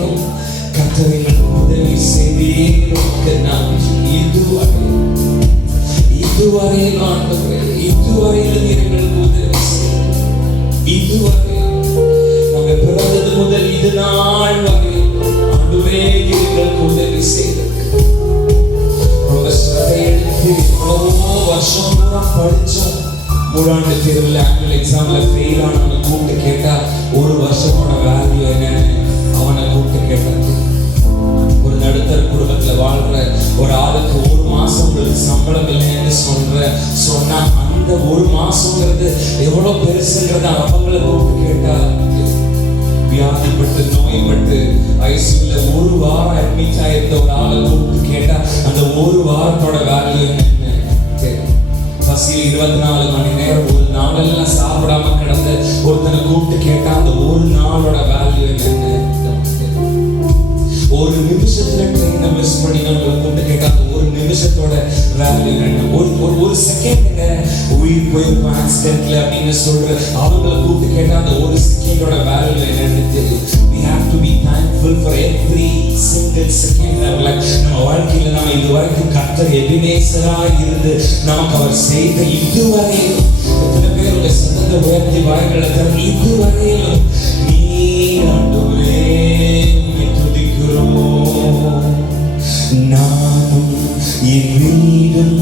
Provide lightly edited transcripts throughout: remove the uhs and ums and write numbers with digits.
வரையிலும் கர்த்தர் உதவி செய்தீருக்கு நன்றி. இதுவரையிலும் ஆண்டவரே, இதுவரையிலும் எங்களுக்கு உதவி செய்து, இதுவரையிலும் நாங்க பிறந்தது முதல் இது நாள் வரையிலும் ஆண்டவரே எங்களுக்கு உதவி செய்திருக்கு. ரொம்ப சிரத்தை எடுத்து எவ்வளவோ வருஷம் பூரா படிச்சோம். மூணாண்டு தேர்வில் ஆனுவல் எக்ஸாம்ல ஃபெயில் ஆனவனை கூப்பிட்டு கேட்டா ஒரு வருஷமோட வேல்யூ என்னன்னு அவனை கூப்பிட்டு கேட்டாங்க. ஒரு நடுத்தர குடும்பத்துல வாழ்ற ஒரு ஆளுக்கு ஒரு மாசம் உங்களுக்கு சம்பளம் இல்லைன்னு சொன்னா அந்த ஒரு மாசம்ங்கிறது எவ்வளவு பெருசுங்கிறத அவங்களை கூப்பிட்டு கேட்டா, வியாதிப்பட்டு நோய்பட்டு ஐசியூல ஒரு வாரம் அட்மிட் ஆயிருந்த ஒரு ஆளை கூப்பிட்டு கேட்டா அந்த ஒரு வாரத்தோட வேல்யூ என்னன்னு தெரியும். பசியில் 24 மணி நேரம் ஒரு நாளெல்லாம் சாப்பிடாம கிடந்த ஒருத்தனை கூப்பிட்டு கேட்டா அந்த ஒரு நாளோட வேல்யூ என்னன்னு ஒரு நிமிஷத்துல ட்ரெயினை மிஸ் பண்ணி நம்மளை கூப்பிட்டு கேட்டா அந்த ஒரு நிமிஷத்தோட வேல்யூ என்ன, ஒரு செகண்ட்ல உயிர் போயிருக்கும் ஆக்சிடென்ட்ல அப்படின்னு சொல்ற அவங்களை கூப்பிட்டு கேட்டா அந்த ஒரு செகண்டோட வேல்யூ என்னன்னு தெரியும். We have to be thankful for every single second in our life. நம்ம வாழ்க்கையில நாம இதுவரைக்கும் கர்த்தர் எபினேசரா இருந்து நமக்கு அவர் செய்த இதுவரையிலும் எத்தனை பேருடைய சத்தத்தை உயர்த்தி வாய்களை தர இதுவரையிலும் நீர் ஆண்டவரே நானும் என் வீடும்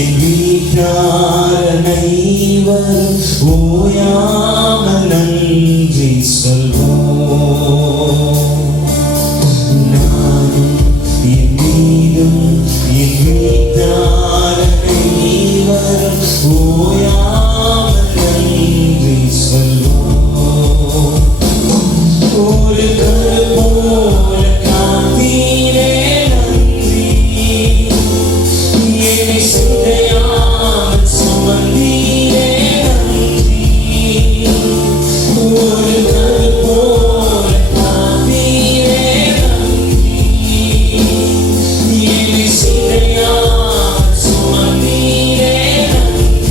என் வீட்டார் அனைவரும் ஓயாமல் நன்றி சொல்வோம். நானும் என் வீடும் என் வீட்டார் அனைவரும் ஓயாமல் நன்றி சொல்வோம். ஒரு கரு போல காத்தீரே நன்றி, என்னை சிந்தையாமல் சுமந்தீரே நன்றி. ஒரு கரு போல காத்தீரே நன்றி, என்னை சிந்தையாமல் சுமந்தீரே நன்றி.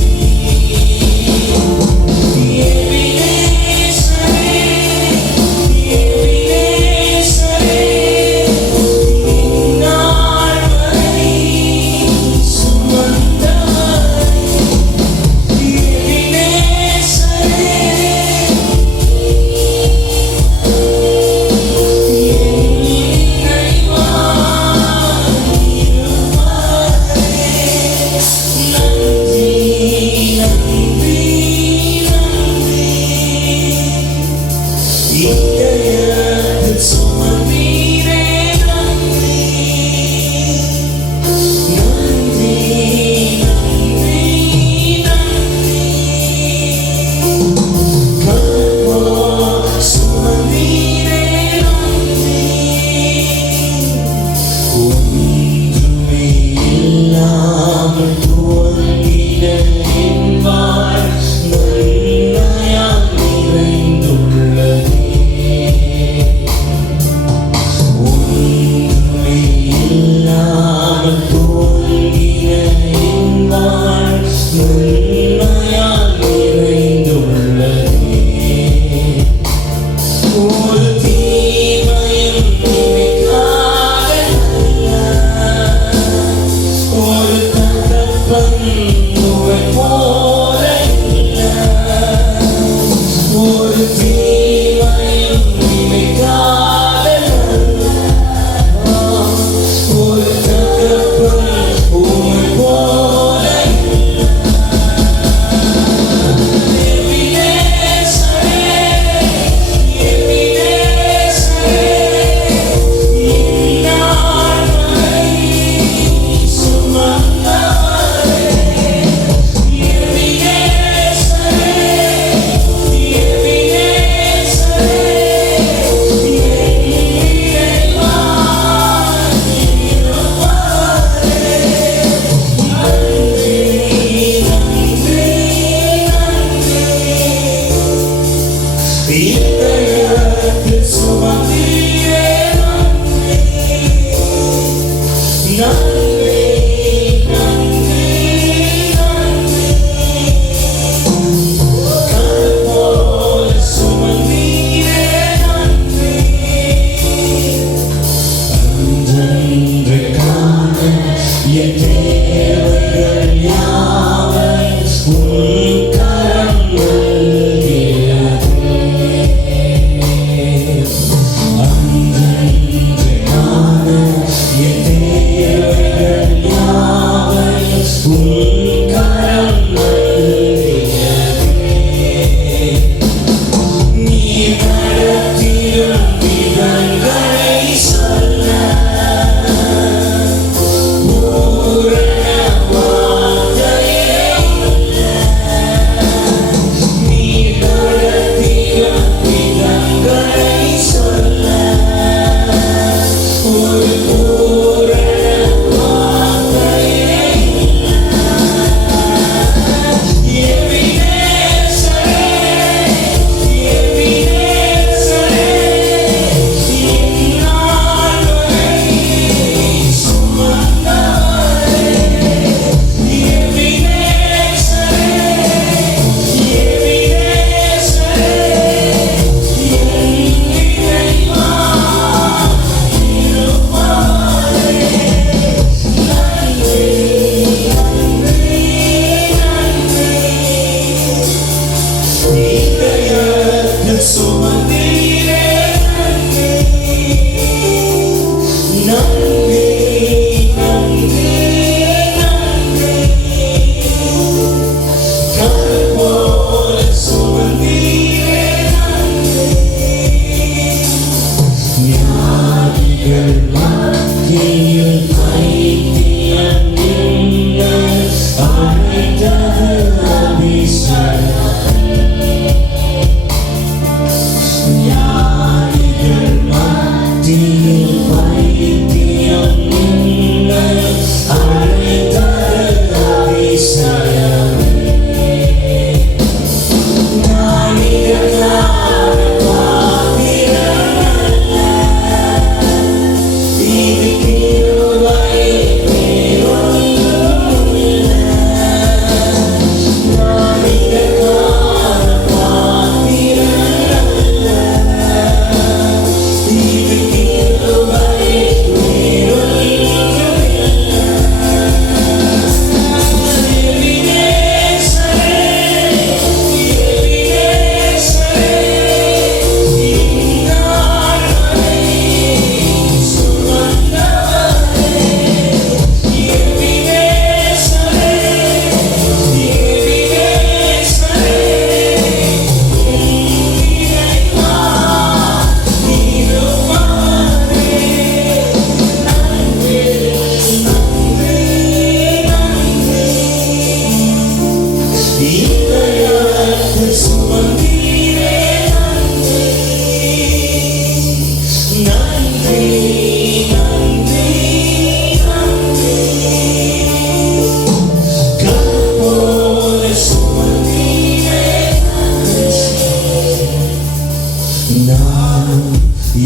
நானும்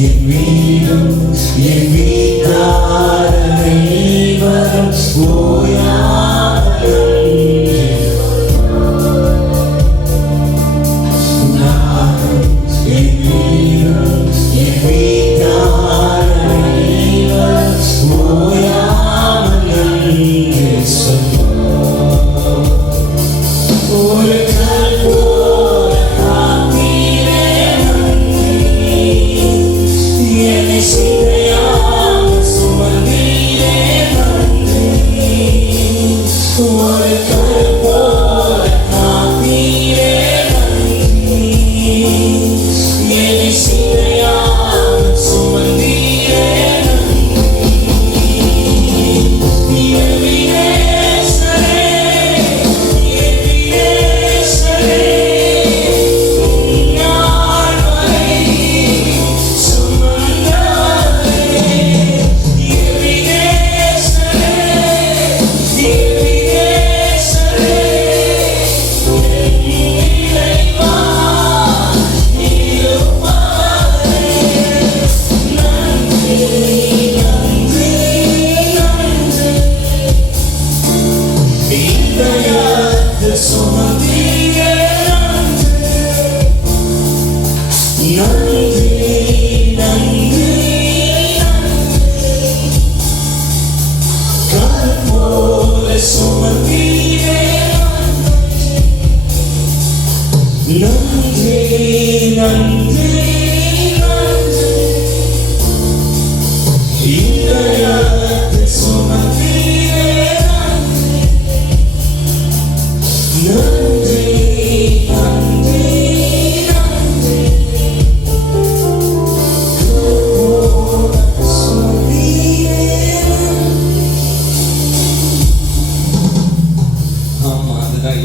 என் வீடும் என் வீட்டார் அனைவரும் ஓயாமல் நானும் என் வீடும் என் வீட்டார் அனைவரும் ஓயாமல் நன்றி சொல்லுவோம். ஒரு கல் போல காத்தீரே நன்றி, என்னை சிதையாமல் சுமந்தீரே நன்றி. ஒரு கல் போல காத்தீரே நன்றி, என்னை சிதையாமல் சுமந்தீரே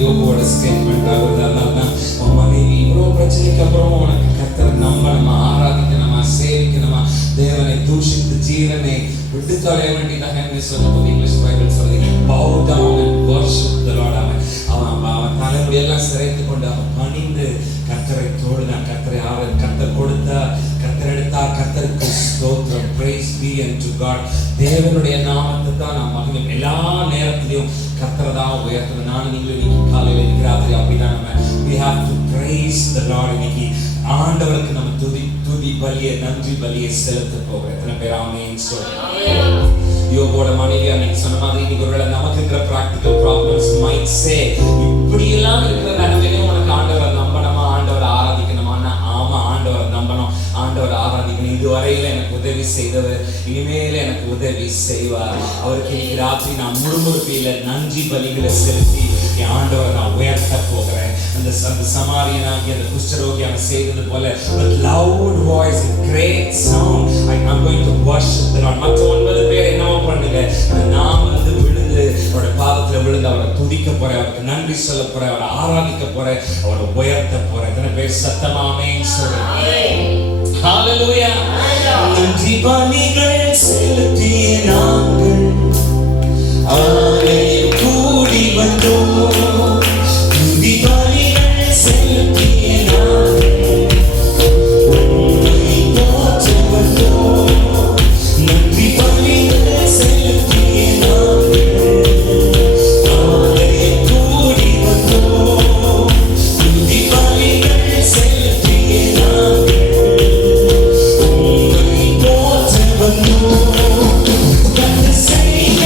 யோகோட ஸ்டேட்மெண்ட் ஆகுது. அதனால்தான் உன் மனைவி இவ்வளோ பிரச்சனைக்கு அப்புறம் உனக்கு கர்த்தரை நம்பணுமா, ஆராதிக்கணுமா, சேவிக்கணுமா, தேவனை தூஷித்து ஜீவனை விட்டு தொலைய வேண்டியதாக சொல்லும்போது இங்கிலீஷ் பைபிள் சொல்லுது bow down and worship the Lord. அவன் தலைமுடியெல்லாம் சிறைத்து கொண்டு அவன் பணிந்து கர்த்தரை தோடுனான். கர்த்தரை கர்த்தர் கொடுத்தார், கர்த்தர் எடுத்தார், கர்த்தருக்கு ஸ்தோத்திரம். praise be unto God. தேவனுடைய நாமத்தை தான் நாம் மகிமை எல்லா நேரத்திலையும் கர்த்தரை தான் உயர்த்தணும். நானும் நீங்களும் இன்னைக்கு காலையில் இருக்கிறார்கள் அப்படிதான் நம்ம we have to praise the Lord. இன்னைக்கு ஆண்டவருக்கு நம்ம துதி பலியை நன்றி பலியை செலுத்த போகிறோம். எத்தனை பேர் ஆமென் சொல்லுங்க. யோகோட மனைவி அன்னைக்கு சொன்ன மாதிரி இன்னைக்கு ஒருவேளை நமக்கு இருக்கிற ப்ராக்டிக்கல் ப்ராப்ளம்ஸ் மைட் சே இப்படி எல்லாம் இருக்கிற நிலைமையிலும் உனக்கு ஆண்டவரை நம்பணுமா, ஆண்டவரை ஆராதிக்கணுமா? ஆமா, ஆண்டவரை நம்பணும், ஆண்டவரை ஆராதிக்கணும். இதுவரையில எனக்கு உதவி செய்தவர் இனிமேல எனக்கு உதவி செய்வார். அவருக்கு இன்னைக்கு ராத்திரி நான் முழுமுறுப்பில நன்றி பலிகளை செலுத்தி என் ஆண்டவரை நான் உயர்த்த போகிறேன். அந்த சமாரியனாகி அந்த குஷ்டரோகியான செய்தது போல with loud voice and great sound I'm going to worship the Lord. மற்ற 9 பேர் என்னவோ பண்ணுங்க, நான் வந்து விழுந்து அவருடைய பாதத்தில் விழுந்து அவரை துதிக்க போறேன், அவருக்கு நன்றி சொல்ல போறேன், அவரை ஆராதிக்க போறேன், அவரை உயர்த்த போறேன். எத்தனை பேர் சத்தமா ஆமென் சொல்லுங்க. ஹalleluya. நன்றி பலிகள் செலுத்திய நாங்கள் ஆலயம் கூடி வந்தோம். துதி பலிகள் செலுத்திய நாங்கள் உம்மை போற்ற வந்தோம். நன்றி பலிகள் செலுத்திய நாங்கள் ஆலயம் கூடி வந்தோம். துதி பலிகள் செலுத்திய நாங்கள் உம்மை போற்ற வந்தோம். கர்த்தர் செய்த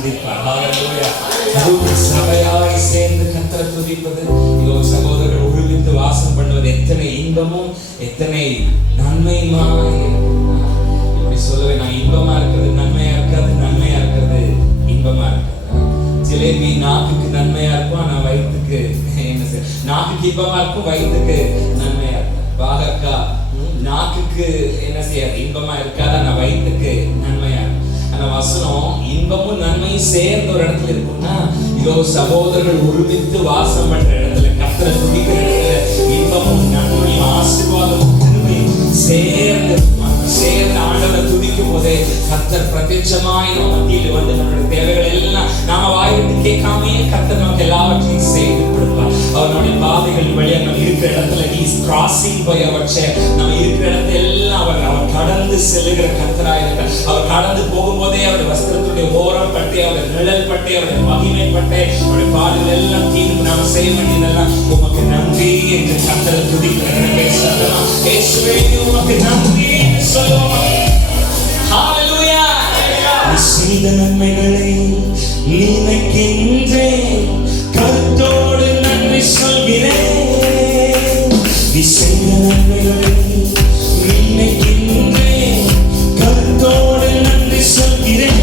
சந்திப்பார். ஹalleluya. அதுவும் சபையாய் சேர்ந்து கர்த்தரை துதிப்பது, இதோ சகோதரர்கள் ஒருமித்து வாசம் பண்ணுவது எத்தனை இன்பமும் எத்தனை நன்மையுமாய். இப்படி சொல்லவே நான் இன்பமா இருக்கிறது நன்மையா இருக்காது, நன்மையா இருக்கிறது இன்பமா இருக்காது. ஜிலேபி நாக்குக்கு நன்மையா இருக்கும், ஆனா வயிற்றுக்கு என்ன செய்ய, நாக்குக்கு இன்பமா இருக்கும், வயிற்றுக்கு நன்மையா இருக்கும். பாகக்காய் நாக்குக்கு என்ன செய்யாது, இன்பமா இருக்காது, ஆனா வயிற்றுக்கு நன்மையா இருக்கும். ஆனா வசனம் இன்பமும் நன்மையும் சேர்ந்த ஒரு இடத்துல இருக்கும்னா, இதோ சகோதரர்கள் ஒருமித்து வாசம் பண்ற இடத்துல, கர்த்தரை துதிக்கிற இடத்துல இன்பமும் நன்மையும் ஆசீர்வாதமும் கிருபையும் சேர்ந்து ஆண்டவரை துதிக்கும் போதே கர்த்தர் பிரத்யட்சமாய் நம்ம மத்தியில் வந்து நம்மளுடைய தேவைகள் எல்லாம் நாம வாய்விட்டு கேட்காமையே கர்த்தர் நமக்கு எல்லாவற்றையும் செய்து கொடுப்பார். அவர் நம்முடைய பாதைகள் வழியாக நம்ம இருக்கிற இடத்துல he is crossing by our chair. நம்ம இருக்கிற இடத்துல எல்லாம் அவர் கடந்து செல்லுகிற கர்த்தராய் இருக்கிறார். அவர் கடந்து போகும்போதே அவருடைய வஸ்திரத்துடைய ஓரம் பட்டு, அவருடைய நிழல் பட்டு, அவருடைய மகிமை பட்டு, அவருடைய பாதைகள் எல்லாம் தீர்ந்து நாம செய்ய வேண்டியதெல்லாம் உமக்கு நன்றி என்று கர்த்தரை துதிக்கிறேன். சத்தமா இயேசுவே உமக்கு நன்றி சொல்லுவோம். ஹalleluya. நீ செய்த நன்மைகளை நினைக்கின்றேன், கர்த்தரோடு நன்றி சொல்கிறேன். நீ செய்த நன்மைகளை நினைக்கின்றேன், கர்த்தரோடு நன்றி சொல்கிறேன்.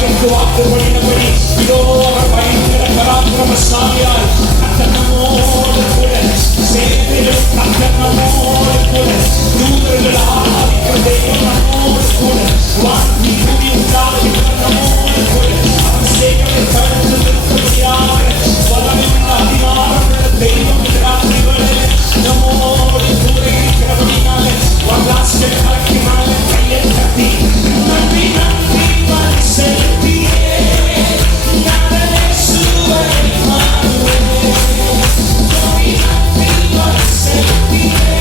ஈசாக்கிற்கு வாக்கு பண்ணினபடி இதோ அவர் பயங்கர பராக்கிரமசாலியாய் கர்த்தர் நம்மோடு கூட சேனைகளின் கர்த்தர் நம்மோடு கூட தூதர்கள் ஆராதிக்கிற தெய்வம் நம்மோடு கூட வானி பூமி உண்டாக்குகிற நம்மோடு கூட அவன் சேனைகளை தடுத்து நிறுத்த முடியாத வல்லமையுள்ள அதிகாரமுள்ள தெய்வம் இந்த ராத்திரி வேளையிலே நம்மோடு கூட இருக்கிறபடினாலே வாசல் கலக்கினாலே கையை தட்டி நன்றி நன்றி செலுத்தியே நானே சுவரை மாறுவேன் நன்றி நன்றி செலுத்தியே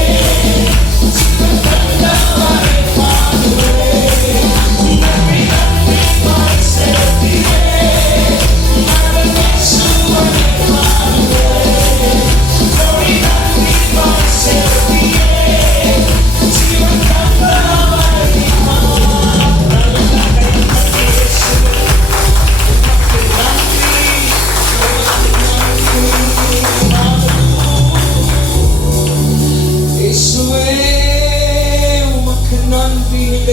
ஜீவன் தந்தவரை மாறுவேன் நன்றி நன்றி செலுத்தியே நானே சுவரை மாறுவேன் நன்றி நன்றி செலுத்தியே ஜீவன் தந்தவரை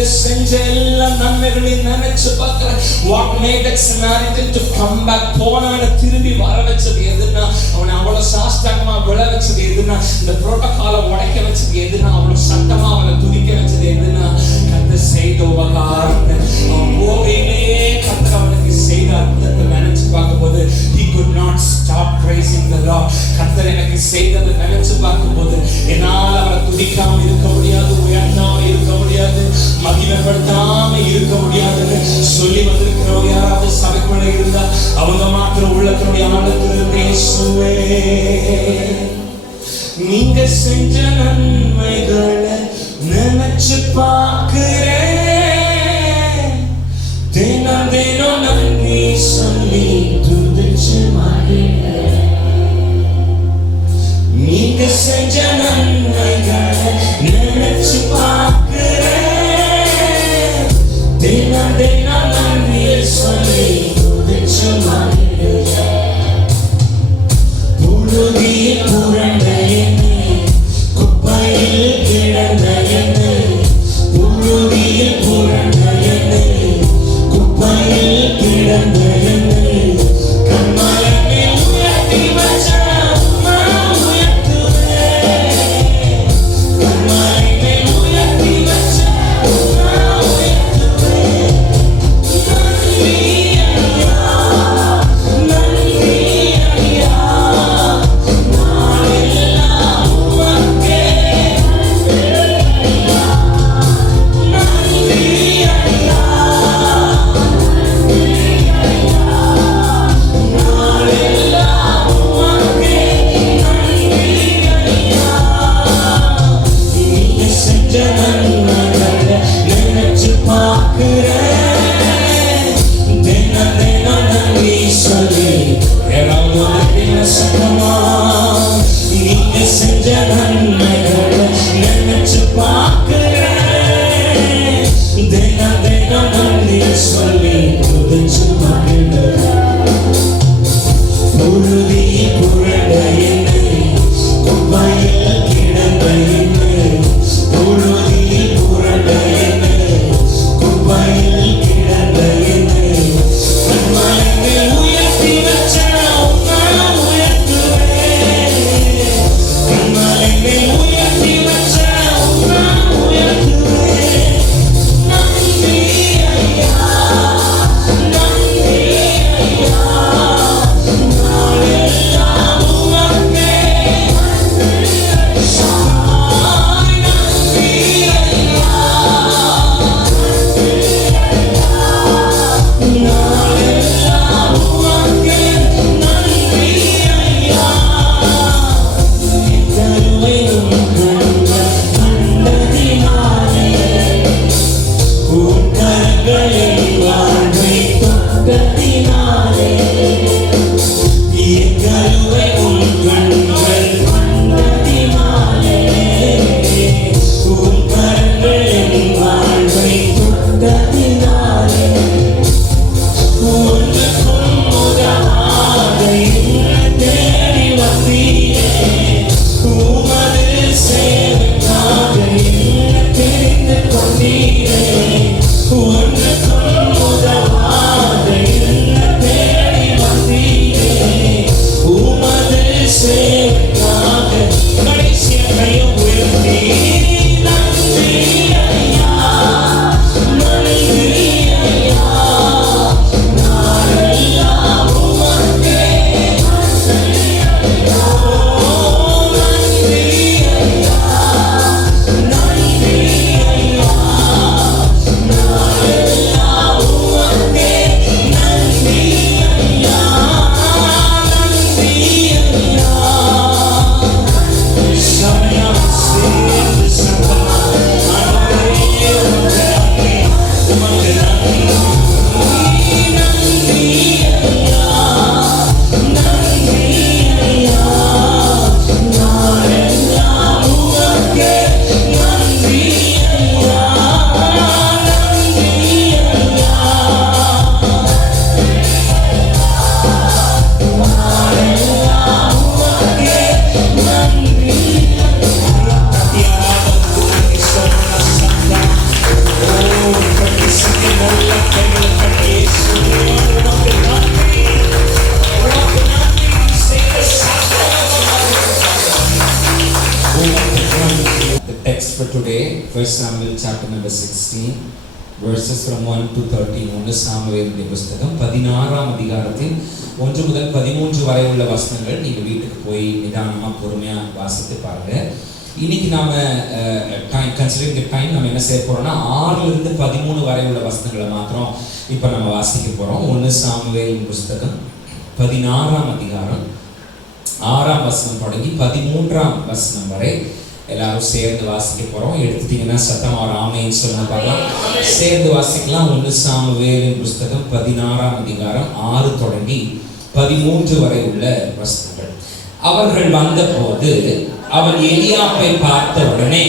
செஞ்ச எல்லா நன்மைகளையும் நினைச்சு பார்க்கிற what made that Samaritan to come back போனவனை திரும்பி வர வச்சது எதுனா அவனை அவ்வளவு சாஸ்தாங்கமா விழ வச்சது எதுனா இந்த புரோட்டோகாலை உடைக்க வச்சது எதுனா அவ்வளவு சட்டமா அவனை துதிக்க வச்சது எதுனா கர்த்தர் செய்த உபகாரத்தை அவன் போகையிலே கர்த்தர் அவனுக்கு செய்த அற்புதத்தை நினைச்சு பார்க்கும்போது he could not stop praising the Lord. கர்த்தர் எனக்கு செய்ததை நினைச்சு பார்க்கும்போது என்னால் அவரை துதிக்காம இருக்க முடியாது, உயர்ந்தாம இருக்க முடியாது, மகிமைப்படுத்தாம இருக்க முடியாதுன்னு சொல்லி வந்திருக்கிறவங்க யாராவது சபைக்குள்ள இருந்தா அவங்க மாத்திரம் உள்ளத்தினுடைய ஆழத்திலிருந்து இயேசுவே நீங்க செஞ்ச நன்மைகளை நினைச்சு பார்க்கிறேன், தினம் தினம் நன்றி சொல்லி துதிச்சு மகிழ்கிறேன். நீங்க செஞ்ச நன்மைகளை நினைச்சு பார்க்கிறேன், தினம் தினம் நன்றி சொல்லி துதிச்சு மகிழ்கிறேன். புழுதியில் புரண்ட என்னை, குப்பையில் கிடந்த என்னை, புழுதியில் புரண்ட என்னை, குப்பையில் கிடந்த என்னை கண்மலையை உயர்த்தி வச்ச உயர்த்துவேன், கண்மலையை உயர்த்தி வச்ச 1 Samuel chapter number 16 verses from 1 to 13. 1 சாமுவேலின் புத்தகம் 16ஆம் அதிகாரத்தின் 1 முதல் 13 வரை உள்ள வசனங்கள் நீங்க வீட்டுக்கு போய் நிதானமா பொறுமையா வாசித்து பாருங்க. இன்னைக்கு நாம கன்சிடரிங் தி டைம் நம்ம என்ன செய்ய போறோம்னா 6 இருந்து 13 வரை உள்ள வசனங்களை மாத்திரம் இப்ப நம்ம வாசிக்க போறோம். 1 சாமுவேலின் புத்தகம் 16ஆம் அதிகாரம் 6ஆம் வசனம் தொடங்கி 13ஆம் வசனம் வரை எல்லாரும் சேர்ந்து வாசிக்க போறோம். எடுத்துட்டீங்கன்னா சத்தமா ஒரு ஆமென் சொல்லுங்க பார்க்கலாம். சேர்ந்து வாசிக்கலாம். 1 சாமுவேலின் புத்தகம் 16ஆம் அதிகாரம் 6 தொடங்கி 13 வரை உள்ள வசனங்கள். அவர்கள் வந்தபோது அவன் எலியாப்பை பார்த்த உடனே,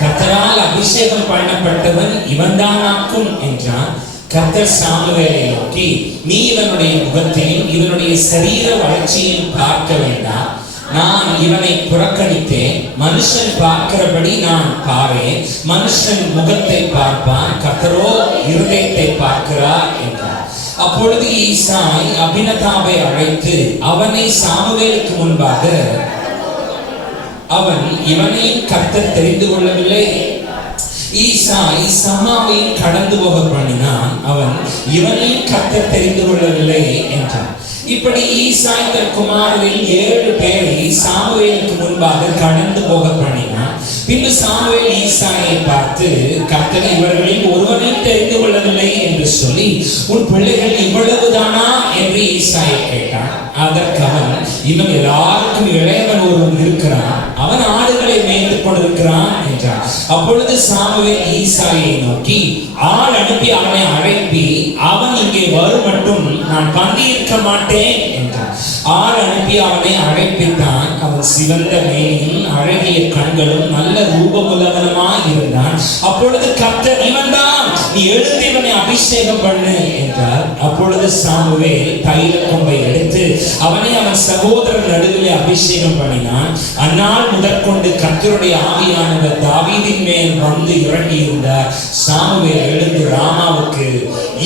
கர்த்தரால் அபிஷேகம் பண்ணப்பட்டவன் இவன்தானாக்கும் என்றான். கர்த்தர் சாமுவேலை நோக்கி, நீ இவனுடைய முகத்தையும் இவனுடைய சரீர வளர்ச்சியையும் பார்க்க வேண்டாம். நான் இவனை புறக்கணித்தேன். மனுஷன் பார்க்கிறபடி நான் பாரேன். மனுஷன் முகத்தை பார்ப்பான், கர்த்தரோ இருதயத்தை பார்க்கிறார் என்றார். அப்பொழுது ஈசாய் அபினதாபை அழைத்து அவனை சாமுவேலுக்கு முன்பாக, அவன் இவனையும் கர்த்தர் தெரிந்து கொள்ளவில்லை. ஈசாய் சமாவையும் கடந்து போக பண்ணினான். அவன் இவனையும் கர்த்தர் தெரிந்து கொள்ளவில்லை என்றான். இப்படி ஈசாய் தன் குமாரரில் 7 பேரை சாமுவேலுக்கு முன்பாக கடந்து போக பண்ணினான். பின்பு சாமுவேல் ஈசாயை பார்த்து, கர்த்தர் இவர்களில் ஒருவனையும் தெரிந்து கொள்ளவில்லை என்று சொல்லி, உன் பிள்ளைகள் இவ்வளவுதானா என்று ஈசாயை கேட்டான். அதற்கு அவன், இன்னும் எல்லாருக்கும் இளையவன் ஒருவன் இருக்கிறான், அவன் ஆடுகளை மேய்த்து கொண்டிருக்கிறான் என்றான். அப்பொழுது சாமுவேல் ஈசாயை நோக்கி, ஆள் அனுப்பி அவனை அழைப்பி, அவன் இங்கே வரும் மட்டும் நான் பந்தி இருக்க மாட்டேன் என்றான். ஆள் அனுப்பி அவனை அழைப்பித்தான். அவன் சிவந்த மேனியும் அழகிய கண்களும் நல்ல ரூபமுள்ளவனுமாய் இருந்தான். அப்பொழுது கர்த்தர், இவன்தான், நீ எழுந்து இவனை அபிஷேகம் பண்ணு என்றார். அப்பொழுது சாமுவேல் தைல கொம்பை எடுத்து அவனை அவன் சகோதரன் நடுவிலே அபிஷேகம் பண்ணினான். அந்நாள் முதற்கொண்டு கர்த்தருடைய ஆவியானவர் தாவீதின் மேல் வந்து இறங்கி இருந்தார். சாமுவேல் எழுந்து ராமாவுக்கு,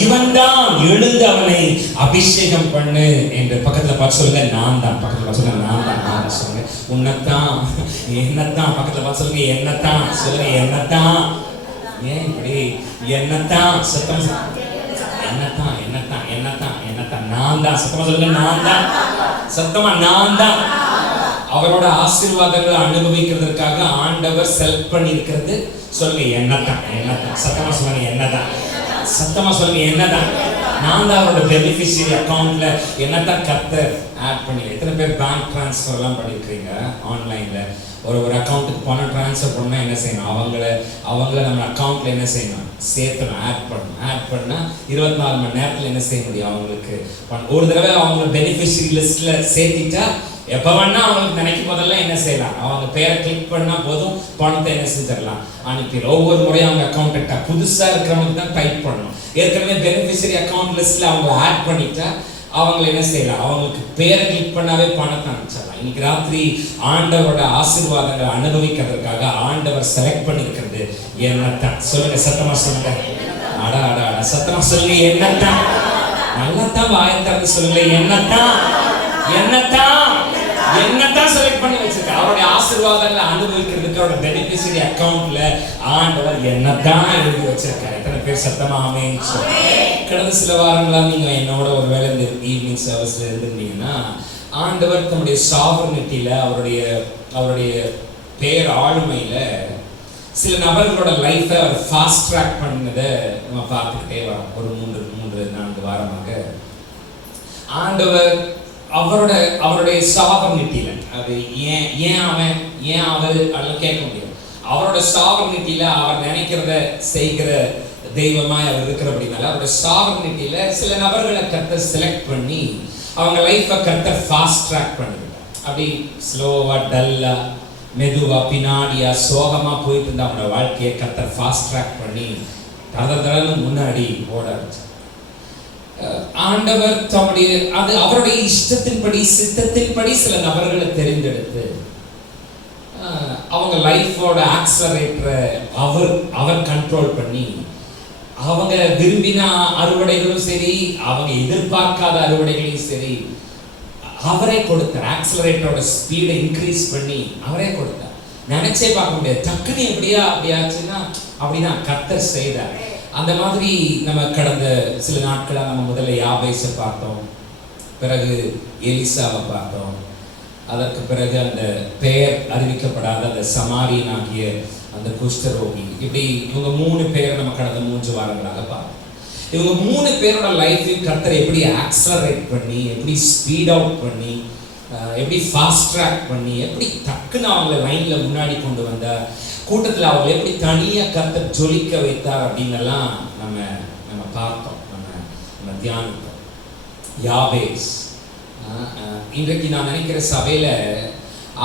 இவன்தான், எழுந்து அவனை அபிஷேகம் பண்ணு என்று பக்கத்துல பார்த்து சொல்லுங்க, நான் தான். பக்கத்துல பார்த்து சொல்லுங்க, நான் தான். நான் சொல்லுங்க, உன்னத்தான், என்னத்தான். பக்கத்துல பார்த்து சொல்லுங்க, என்னத்தான். சொல்லுங்க, என்னத்தான். ஏன் இப்படி என்னத்தான்? சத்தம் என்னத்தான், என்னத்தான், என்னத்தான், என்னத்தான். நான் தான். சத்தமா சொல்லுங்க, நான் தான். சத்தமா, நான் தான். அவரோட ஆசீர்வாதங்களை அனுபவிக்கிறதுக்காக ஆண்டவர் செலக்ட் பண்ணி இருக்கிறது. சொல்லுங்க, என்னத்தான், என்னத்தான். சத்தமா சொல்லுங்க, என்னதான். சத்தமா சொல்லுங்க, என்னதான். நான் தான் அவரோட பெனிஃபிஷியரி அக்கௌண்ட்ல என்னத்தான் கர்த்தர் ஆட் பண்ணி. எத்தனை பேர் பேங்க் டிரான்ஸ்ஃபர் எல்லாம் பண்ணிருக்கீங்க? ஆன்லைன்ல ஒரு அக்கௌண்ட்டுக்கு பணம் டிரான்ஸ்ஃபர் பண்ணா என்ன செய்யணும்? அவங்கள நம்ம அக்கௌண்ட்ல என்ன செய்யணும்? சேர்த்தணும், ஆட் பண்ணணும். ஆட் பண்ணா 24 மணி நேரத்துல என்ன செய்ய முடியும்? அவங்களுக்கு ஒரு தடவை அவங்க பெனிஃபிஷியரி லிஸ்ட்ல சேர்த்திட்டா எப்ப வேணா அவங்களுக்கு நினைக்கும் போதெல்லாம் என்ன செய்யலாம்? அவங்க பேரை கிளிக் பண்ணா போதும், பணத்தை என்ன செஞ்சிடலாம்? அனுப்பிடலாம். ஒவ்வொரு முறையும் அவங்க அக்கௌண்ட் புதுசா இருக்கிறவங்களுக்கு தான் டைப் பண்ணணும். ஏற்கனவே பெனிஃபிஷியரி அக்கௌண்ட் லிஸ்ட்ல அவங்க ஆட் பண்ணிட்டா அவங்க என்ன செய்யலாம்? அவங்களுக்கு பேரை கிளிக் பண்ணாவே பணத்தை அனுப்பிச்சிடலாம். இன்னைக்கு ராத்திரி ஆண்டவரோட ஆசீர்வாதங்களை அனுபவிக்கிறதுக்காக ஆண்டவர் செலக்ட் பண்ணிருக்கிறது என்னத்தான். சொல்லுங்க, சத்தமா சொல்லுங்க. அடா அடா அடா, சத்தமா சொல்லுங்க, என்னத்தான். நல்லாத்தான் வாயை திறந்து சொல்லுங்க, என்னத்தான், என்னத்தான், என்னத்தான் செலக்ட் பண்ணி வச்சிருக்க. அவருடைய ஆசீர்வாதங்களை அனுபவிக்கிறதுக்கு அவரோட பெனிஃபிஷியரி அக்கௌண்ட்ல ஆண்டவர் என்னத்தான் எழுதி வச்சிருக்காரு. எத்தனை பேர் சத்தமா ஆமென் சொல்லுங்க. கடந்த சில வாரங்களா நீங்க என்னோட ஒரு வேளை இந்த ஈவினிங் சர்வீஸ்ல இருந்திருந்தீங்கன்னா, ஆண்டவர் தன்னுடைய சாவர்னிட்டியில அவருடைய பேர் ஆளுமையில சில நபர்களோட லைஃபை அவர் ஃபாஸ்ட் ட்ராக் பண்ணதை நம்ம பார்த்துக்கிட்டே வரோம். ஒரு 3-4 வாரமாக ஆண்டவர் அவருடைய சாவர்னிட்டியில, அது ஏன் அவள் அதெல்லாம் கேட்க முடியும். அவரோட சாவர்னிட்டியில அவர் நினைக்கிறத செய்கிற தெய்வமாய் அவர் இருக்கிறபடினால அவரோட சாவர்னிட்டியில சில நபர்களை கர்த்தர் செலக்ட் பண்ணி அவங்க லைஃபை கர்த்தர் ஃபாஸ்ட் ட்ராக் பண்ணிவிட்டார். அப்படி ஸ்லோவா, டல்லா, மெதுவா, பின்னாடியா, சோகமா போயிட்டு இருந்த அவனோட வாழ்க்கையை கர்த்தர் ஃபாஸ்ட் ட்ராக் பண்ணி தடன்னு முன்னாடி ஓட ஆரம்பிச்சார். ஆண்டவர் அது அவருடைய இஷ்டத்தின்படி, சித்தத்தின்படி சில நபர்களை தெரிந்தெடுத்து அவங்க லைஃபோட ஆக்சலரேட்டரை அவர் கண்ட்ரோல் பண்ணி அவங்க விரும்பின அறுவடைகளும் சரி, அவங்க எதிர்பார்க்காத அறுவடைகளையும் சரி அவரே கொடுத்தார். ஆக்சலரேட்டரோட ஸ்பீடை இன்க்ரீஸ் பண்ணி அவரே கொடுத்தார். நினைச்சே பார்க்க முடியாது. டக்குன்னு எப்படியா அப்படியாச்சுன்னா அப்படிதான் கர்த்தர் செய்தார். அந்த மாதிரி நம்ம கடந்த சில நாட்களாக நம்ம முதல்ல யாபேசை பார்த்தோம், பிறகு எலிசாவை பார்த்தோம், அதற்கு பிறகு அந்த பெயர் அறிவிக்கப்படாத அந்த சமாரியன் ஆகிய அந்த குஷ்டரோகி. இப்படி இவங்க 3 பேரை நம்ம கடந்த 3 வாரங்களாக பார்த்தோம். இவங்க 3 பேரோட லைஃபையும் கர்த்தர் எப்படி ஆக்சலரேட் பண்ணி, எப்படி ஸ்பீட் அவுட் பண்ணி, எப்படி ஃபாஸ்ட் ட்ராக் பண்ணி, எப்படி டக்குன்னு அவங்கள லைன்ல முன்னாடி கொண்டு வந்தார், கூட்டத்தில் அவங்களை எப்படி தனியாக கர்த்தர் ஜொலிக்க வைத்தார் அப்படின்னெல்லாம் நம்ம பார்த்தோம், நம்ம தியானித்தோம். யாபேஸ் இன்றைக்கு நான் நினைக்கிற சபையில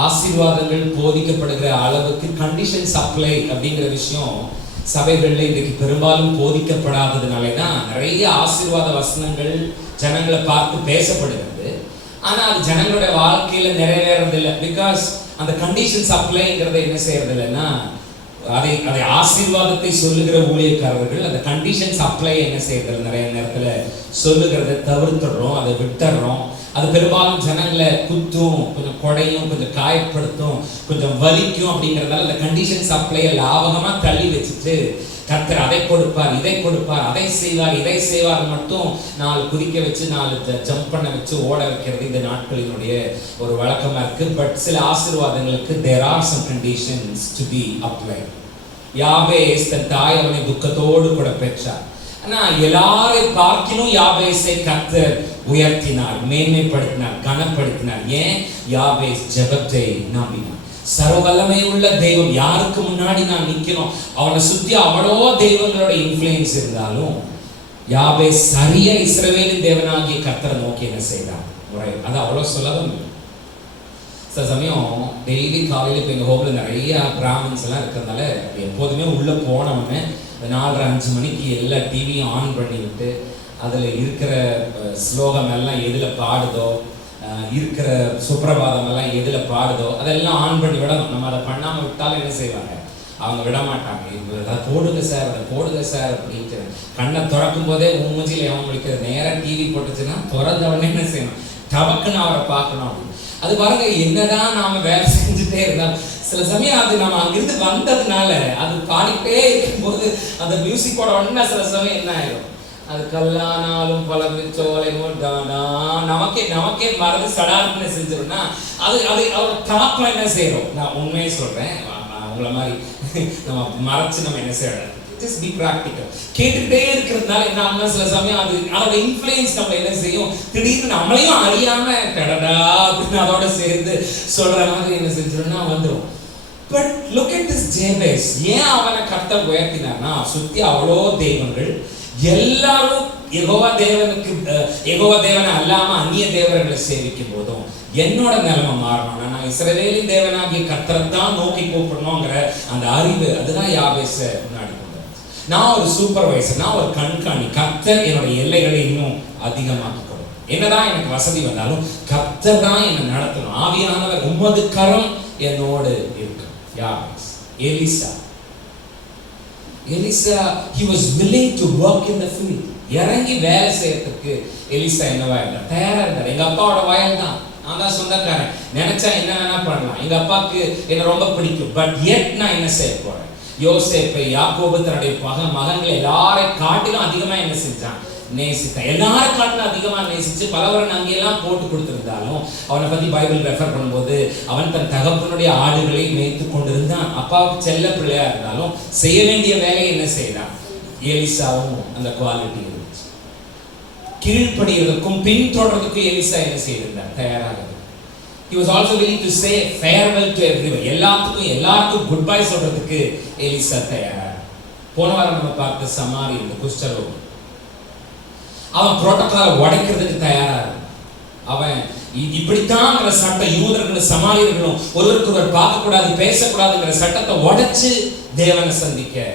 ஆசீர்வாதங்கள் போதிக்கப்படுகிற அளவுக்கு கண்டிஷன் சப்ளை அப்படிங்கிற விஷயம் சபைகளில் இன்றைக்கு பெரும்பாலும் போதிக்கப்படாததுனாலே தான் நிறைய ஆசீர்வாத வசனங்கள் ஜனங்களை பார்த்து பேசப்படுகிறது. ஆனால் அது ஜனங்களுடைய வாழ்க்கையில நிறைவேறதில்லை. பிகாஸ் அந்த கண்டிஷன் சப்ளைங்கிறத என்ன செய்யறது இல்லைன்னா, அதை ஆசீர்வாதத்தை சொல்லுகிற ஊழியக்காரர்கள் அந்த கண்டிஷன் சப்ளை என்ன செய்யறது நிறைய நேரத்தில் சொல்லுகிறத தவிர்த்துடுறோம், அதை விட்டுறோம். அது பெரும்பாலும் ஜனங்களை குத்தும், கொஞ்சம் குடையும், கொஞ்சம் காயப்படுத்தும், கொஞ்சம் வலிக்கும். அப்படிங்கிறதால அந்த கண்டிஷன் சப்ளையை லாபகமாக தள்ளி வச்சுட்டு கர்த்தர் அதை கொடுப்பார், இதை கொடுப்பார், அதை செய்வார், இதை செய்வார் மட்டும் 4 குதிக்க வச்சு 4 ஜம்ப் பண்ண வச்சு ஓட வைக்கிறது இந்த நாட்களினுடைய ஒரு வழக்கமா இருக்கு. பட் சில ஆசீர்வாதங்களுக்கு there are some conditions to be applied. யாபேஸ் தன் தாய் அவனை துக்கத்தோடு கூட பெற்றார். ஆனா எல்லாரை பார்க்கிலும் யாபேஸை கர்த்தர் உயர்த்தினார், மேன்மைப்படுத்தினார், கனப்படுத்தினார். ஏன்? யாபேஸ் ஜெபத்தை நம்பினார். சர்வவல்லமை உள்ள தெய்வம் யாருக்கு முன்னாடி நான் நிக்கணும், அவனை சுத்தி அவ்வளோ தெய்வங்களோட இன்ஃப்ளூயன்ஸ் இருந்தாலும் யாபேஸ் சரியா இஸ்ரவேலின் தேவனாகிய கர்த்தரை நோக்கி என்ன செய்தான் முறை. அது அவ்வளோ சுலபம் இல்லை. சில சமயம் டெய்லி காலையில் இப்போ எங்கள் ஹோமில் நிறைய பிராமின்ஸ் எல்லாம் இருக்கிறதுனால எப்போதுமே உள்ளே போனவொடனே 4:30-5 மணிக்கு எல்லா டிவியும் ஆன் பண்ணி விட்டு அதில் இருக்கிற ஸ்லோகம் எல்லாம் எதில் பாடுதோ, இருக்கிற சுப்பிரபாதம் எல்லாம் எதில் பாடுதோ அதெல்லாம் ஆன் பண்ணி விடணும். நம்ம அதை பண்ணாமல் விட்டாலும் என்ன செய்வாங்க, அவங்க விட மாட்டாங்க. அதை போடுங்க சார், அதை போடுங்க சார் அப்படின்ட்டு கண்ணை திறக்கும் போதே மூஞ்சியில் எவன் முடிக்கிறது, நேராக டிவி போட்டுச்சுன்னா திறந்தவொடனே என்ன செய்யணும், டபக்குன்னு அவரை பார்க்கணும் அப்படின்னு. அது பாருங்க, என்னதான் நாம வேலை செஞ்சுட்டே இருந்தாலும் சில சமயம் அது நம்ம அங்கிருந்து வந்ததுனால அது பாடிக்கிட்டே இருக்கும்போது அந்த மியூசிக்கோட ஒன்னா சில சமயம் என்ன ஆயிடும், அது கல்லானாலும் பலர்ந்து சோலை நமக்கே மறந்து சடார்னு செஞ்சிரும்னா அது அவரோட தாக்கம் என்ன செய்யறோம். நான் உண்மையை சொல்றேன், உங்களை மாதிரி நம்ம மறைச்சு நம்ம என்ன செய்யறோம், just be practical. கேட்டுட்டே இருக்கிறதுனால என்ன ஆகும்னா சில சமயம் அது அதோட இன்ஃப்ளூயன்ஸ் நம்ம என்ன செய்யும், திடீர்னு நம்மளையும் அறியாம டடடா அப்படின்னு அதோட சேர்ந்து சொல்ற மாதிரி என்ன செஞ்சிரும்னா வந்துடும். But look at this Jabez. ஏன் அவனை கர்த்தர் உயர்த்தினார்னா, சுத்தி அவ்வளோ தெய்வங்கள், எல்லாரும் யெகோவா தேவனை அல்லாம அந்நிய தேவர்களை சேவிக்கும் போதும் என்னோட நிலைமை மாறணும், நான் இஸ்ரவேலின் தேவனாகிய கர்த்தரைத்தான் நோக்கி கூப்பிடணுங்கிற அந்த அறிவு அதுதான் யாபேஸ முன்னாடி கொண்டு. நான் ஒரு சூப்பர்வைசர், நான் ஒரு கண்காணி, கர்த்தர் என்னுடைய எல்லைகளை இன்னும் அதிகமாக்கிக்கணும். என்னதான் எனக்கு வசதி வந்தாலும் கர்த்தர் தான் என்னை நடத்தணும். ஆவியானவர் உமது கரம் என்னோடு இருக்கு. யாபேஸ். Elisha he was willing to work in the field. இறங்கி வேலை செய்யறதுக்கு எலிசா என்னவா இருந்தார், தயாரா இருந்தார். எங்க அப்பாவோட வயல் தான், நான் தான் சொந்தக்காரன், நினைச்சா என்ன வேணா பண்ணலாம், எங்க அப்பாவுக்கு என்ன ரொம்ப பிடிக்கும். பட் yet நான் என்ன செய்ய போறேன், யோசேப்பை யாக்கோபு தன்னுடைய மகன்கள் எல்லாரையும் காட்டிலும் அதிகமா என்ன செஞ்சான், நேசித்தான். எல்லாரும் காட்டிலும் அதிகமா நேசிச்சு பலவரன் அங்கெல்லாம் போட்டு கொடுத்திருந்தாலும் அவனை பத்தி பைபிள் ரெஃபர் பண்ணும்போது அவன் தன் தகப்பனுடைய ஆடுகளை மேய்த்து கொண்டிருந்தான். அப்பாவுக்கு செல்ல பிள்ளையா இருந்தாலும் செய்ய வேண்டிய வேலையை என்ன செய்தான். எலிசாவும் அந்த குவாலிட்டி இருந்துச்சு. கீழ்ப்படிகிறதுக்கும் பின்தொடர்றதுக்கும் எலிசா என்ன செய்திருந்தார், தயாராக. He was also willing to say farewell to everyone. எல்லாருக்கும் குட் பை சொல்றதுக்கு எலிசா தயாரா. போன வாரம் நம்ம பார்த்த சமாரி இந்த குஷ்டரோகி, அவன் புரோட்டோகாலை உடைக்கிறதுக்கு தயாரா இருந்தான். அவன் இப்படித்தாங்கிற சட்டம், யூதர்களும் சமாரியர்களும் ஒருவருக்கு ஒருவர் பார்க்கக்கூடாது பேசக்கூடாதுங்கிற சட்டத்தை உடைச்சு தேவனை சந்திக்க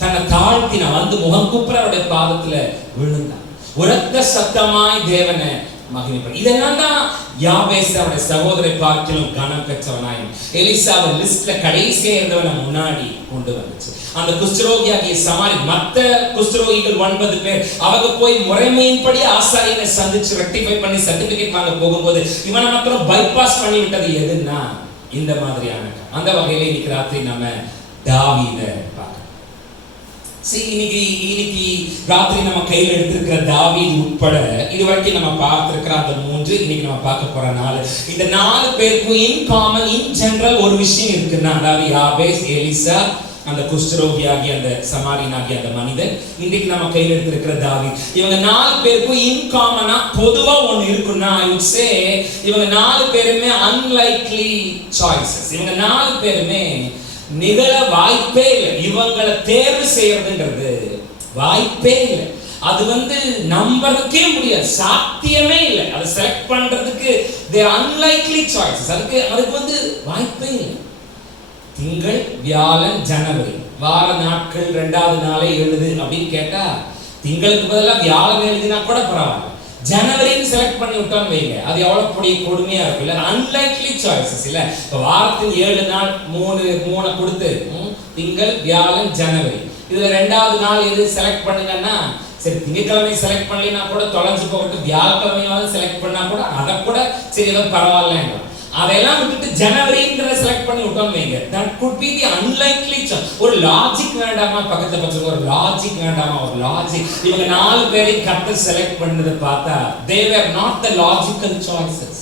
தன்னை தாழ்த்தின வந்து முகம் குப்புறவுடைய பாதத்துல விழுந்தான். உரத்த சத்தமாய் தேவனை மகிமைப்படும். இதெல்லாம் தான் யாபேஸ் அவருடைய சகோதரை பார்க்கிலும் கனம் பெற்றவனாயும் எலிசாவை லிஸ்ட்ல கடைசியா இருந்தவனை முன்னாடி கொண்டு வந்துச்சு. அந்த குஷ்டரோகியாகிய சமாரி மற்ற குஷ்டரோகிகள் 9 பேர் அவங்க போய் முறைமையின்படி ஆசாரியனை சந்திச்சு ரெக்டிஃபை பண்ணி சர்டிபிகேட் வாங்க போகும்போது இவனை மாத்திரம் பைபாஸ் பண்ணி விட்டது எதுன்னா இந்த மாதிரியான அந்த வகையில இன்னைக்கு ராத்திரி நம்ம தாவீதை பார்க்கலாம். இன்னைக்கு ராத்திரி நம்ம கையில் எடுத்திருக்கிற தாவீது உட்பட இதுவரைக்கும் நம்ம பார்த்திருக்கிற அந்த 3 இன்னைக்கு நம்ம பார்க்க போற 4 இந்த 4 பேருக்கும் இன் காமன் இன் ஜெனரல் ஒரு விஷயம் இருக்குன்னா, அதாவது யாபேஸ், எலிசா, அந்த குஷ்டரோகி ஆகிய அந்த சமாரியன் ஆகிய அந்த மனிதன், இன்றைக்கு நம்ம கையில் எடுத்திருக்கிற தாவீது, இவங்க 4 பேருக்கும் இன் காமனா பொதுவா ஒண்ணு இருக்குன்னா ஐ வுட் சே இவங்க 4 பேருமே அன்லைக்லி சாய்ஸஸ். இவங்க 4 பேருமே நிகழ வாய்ப்பே இல்லை. இவங்களை தேர்வு செய்யறதுங்கிறது வாய்ப்பே இல்லை. அது நம்பறதுக்கே முடியாது, சாத்தியமே இல்லை. அதை செலக்ட் பண்றதுக்கு they are unlikely choices. அதுக்கு வாய்ப்பே இல்லை. திங்கள், வியாழன், ஜனவரி வார நாட்கள் 2வது நாளை எழுது அப்படின்னு கேட்டா திங்களுக்கு பதிலாக வியாழன் எழுதினா கூட பரவாயில்ல. ஜனவரின்னு செலக்ட் பண்ணி விட்டோம்னு வைங்க, அது எவ்வளவு கொடுமையா இருக்கு இல்ல. அன்லைக்லி சாய்ஸஸ் இல்ல. இப்போ வாரத்தில் 7 நாள் 3 கொடுத்து திங்கள், வியாழன், ஜனவரி, இதுல 2வது நாள் எது செலக்ட் பண்ணுங்கன்னா, சரி திங்கட்கிழமை செலக்ட் பண்ணலைன்னா கூட தொலைஞ்சு போகட்டும், வியாழக்கிழமையாவது செலக்ட் பண்ணா கூட அதை கூட சரி ஏதோ பரவாயில்ல. அதெல்லாம் விட்டுட்டு ஜனவரின்றத செலக்ட் பண்ணி விட்டோம் வைங்க, that could be the unlikely choice. ஒரு லாஜிக் வேண்டாமா? பக்கத்துல பச்சை ஒரு லாஜிக் வேண்டாமா? ஒரு லாஜிக். இவங்க 4 பேரையும் கரெக்ட் செலக்ட் பண்ணது பார்த்தா they were not the logical choices.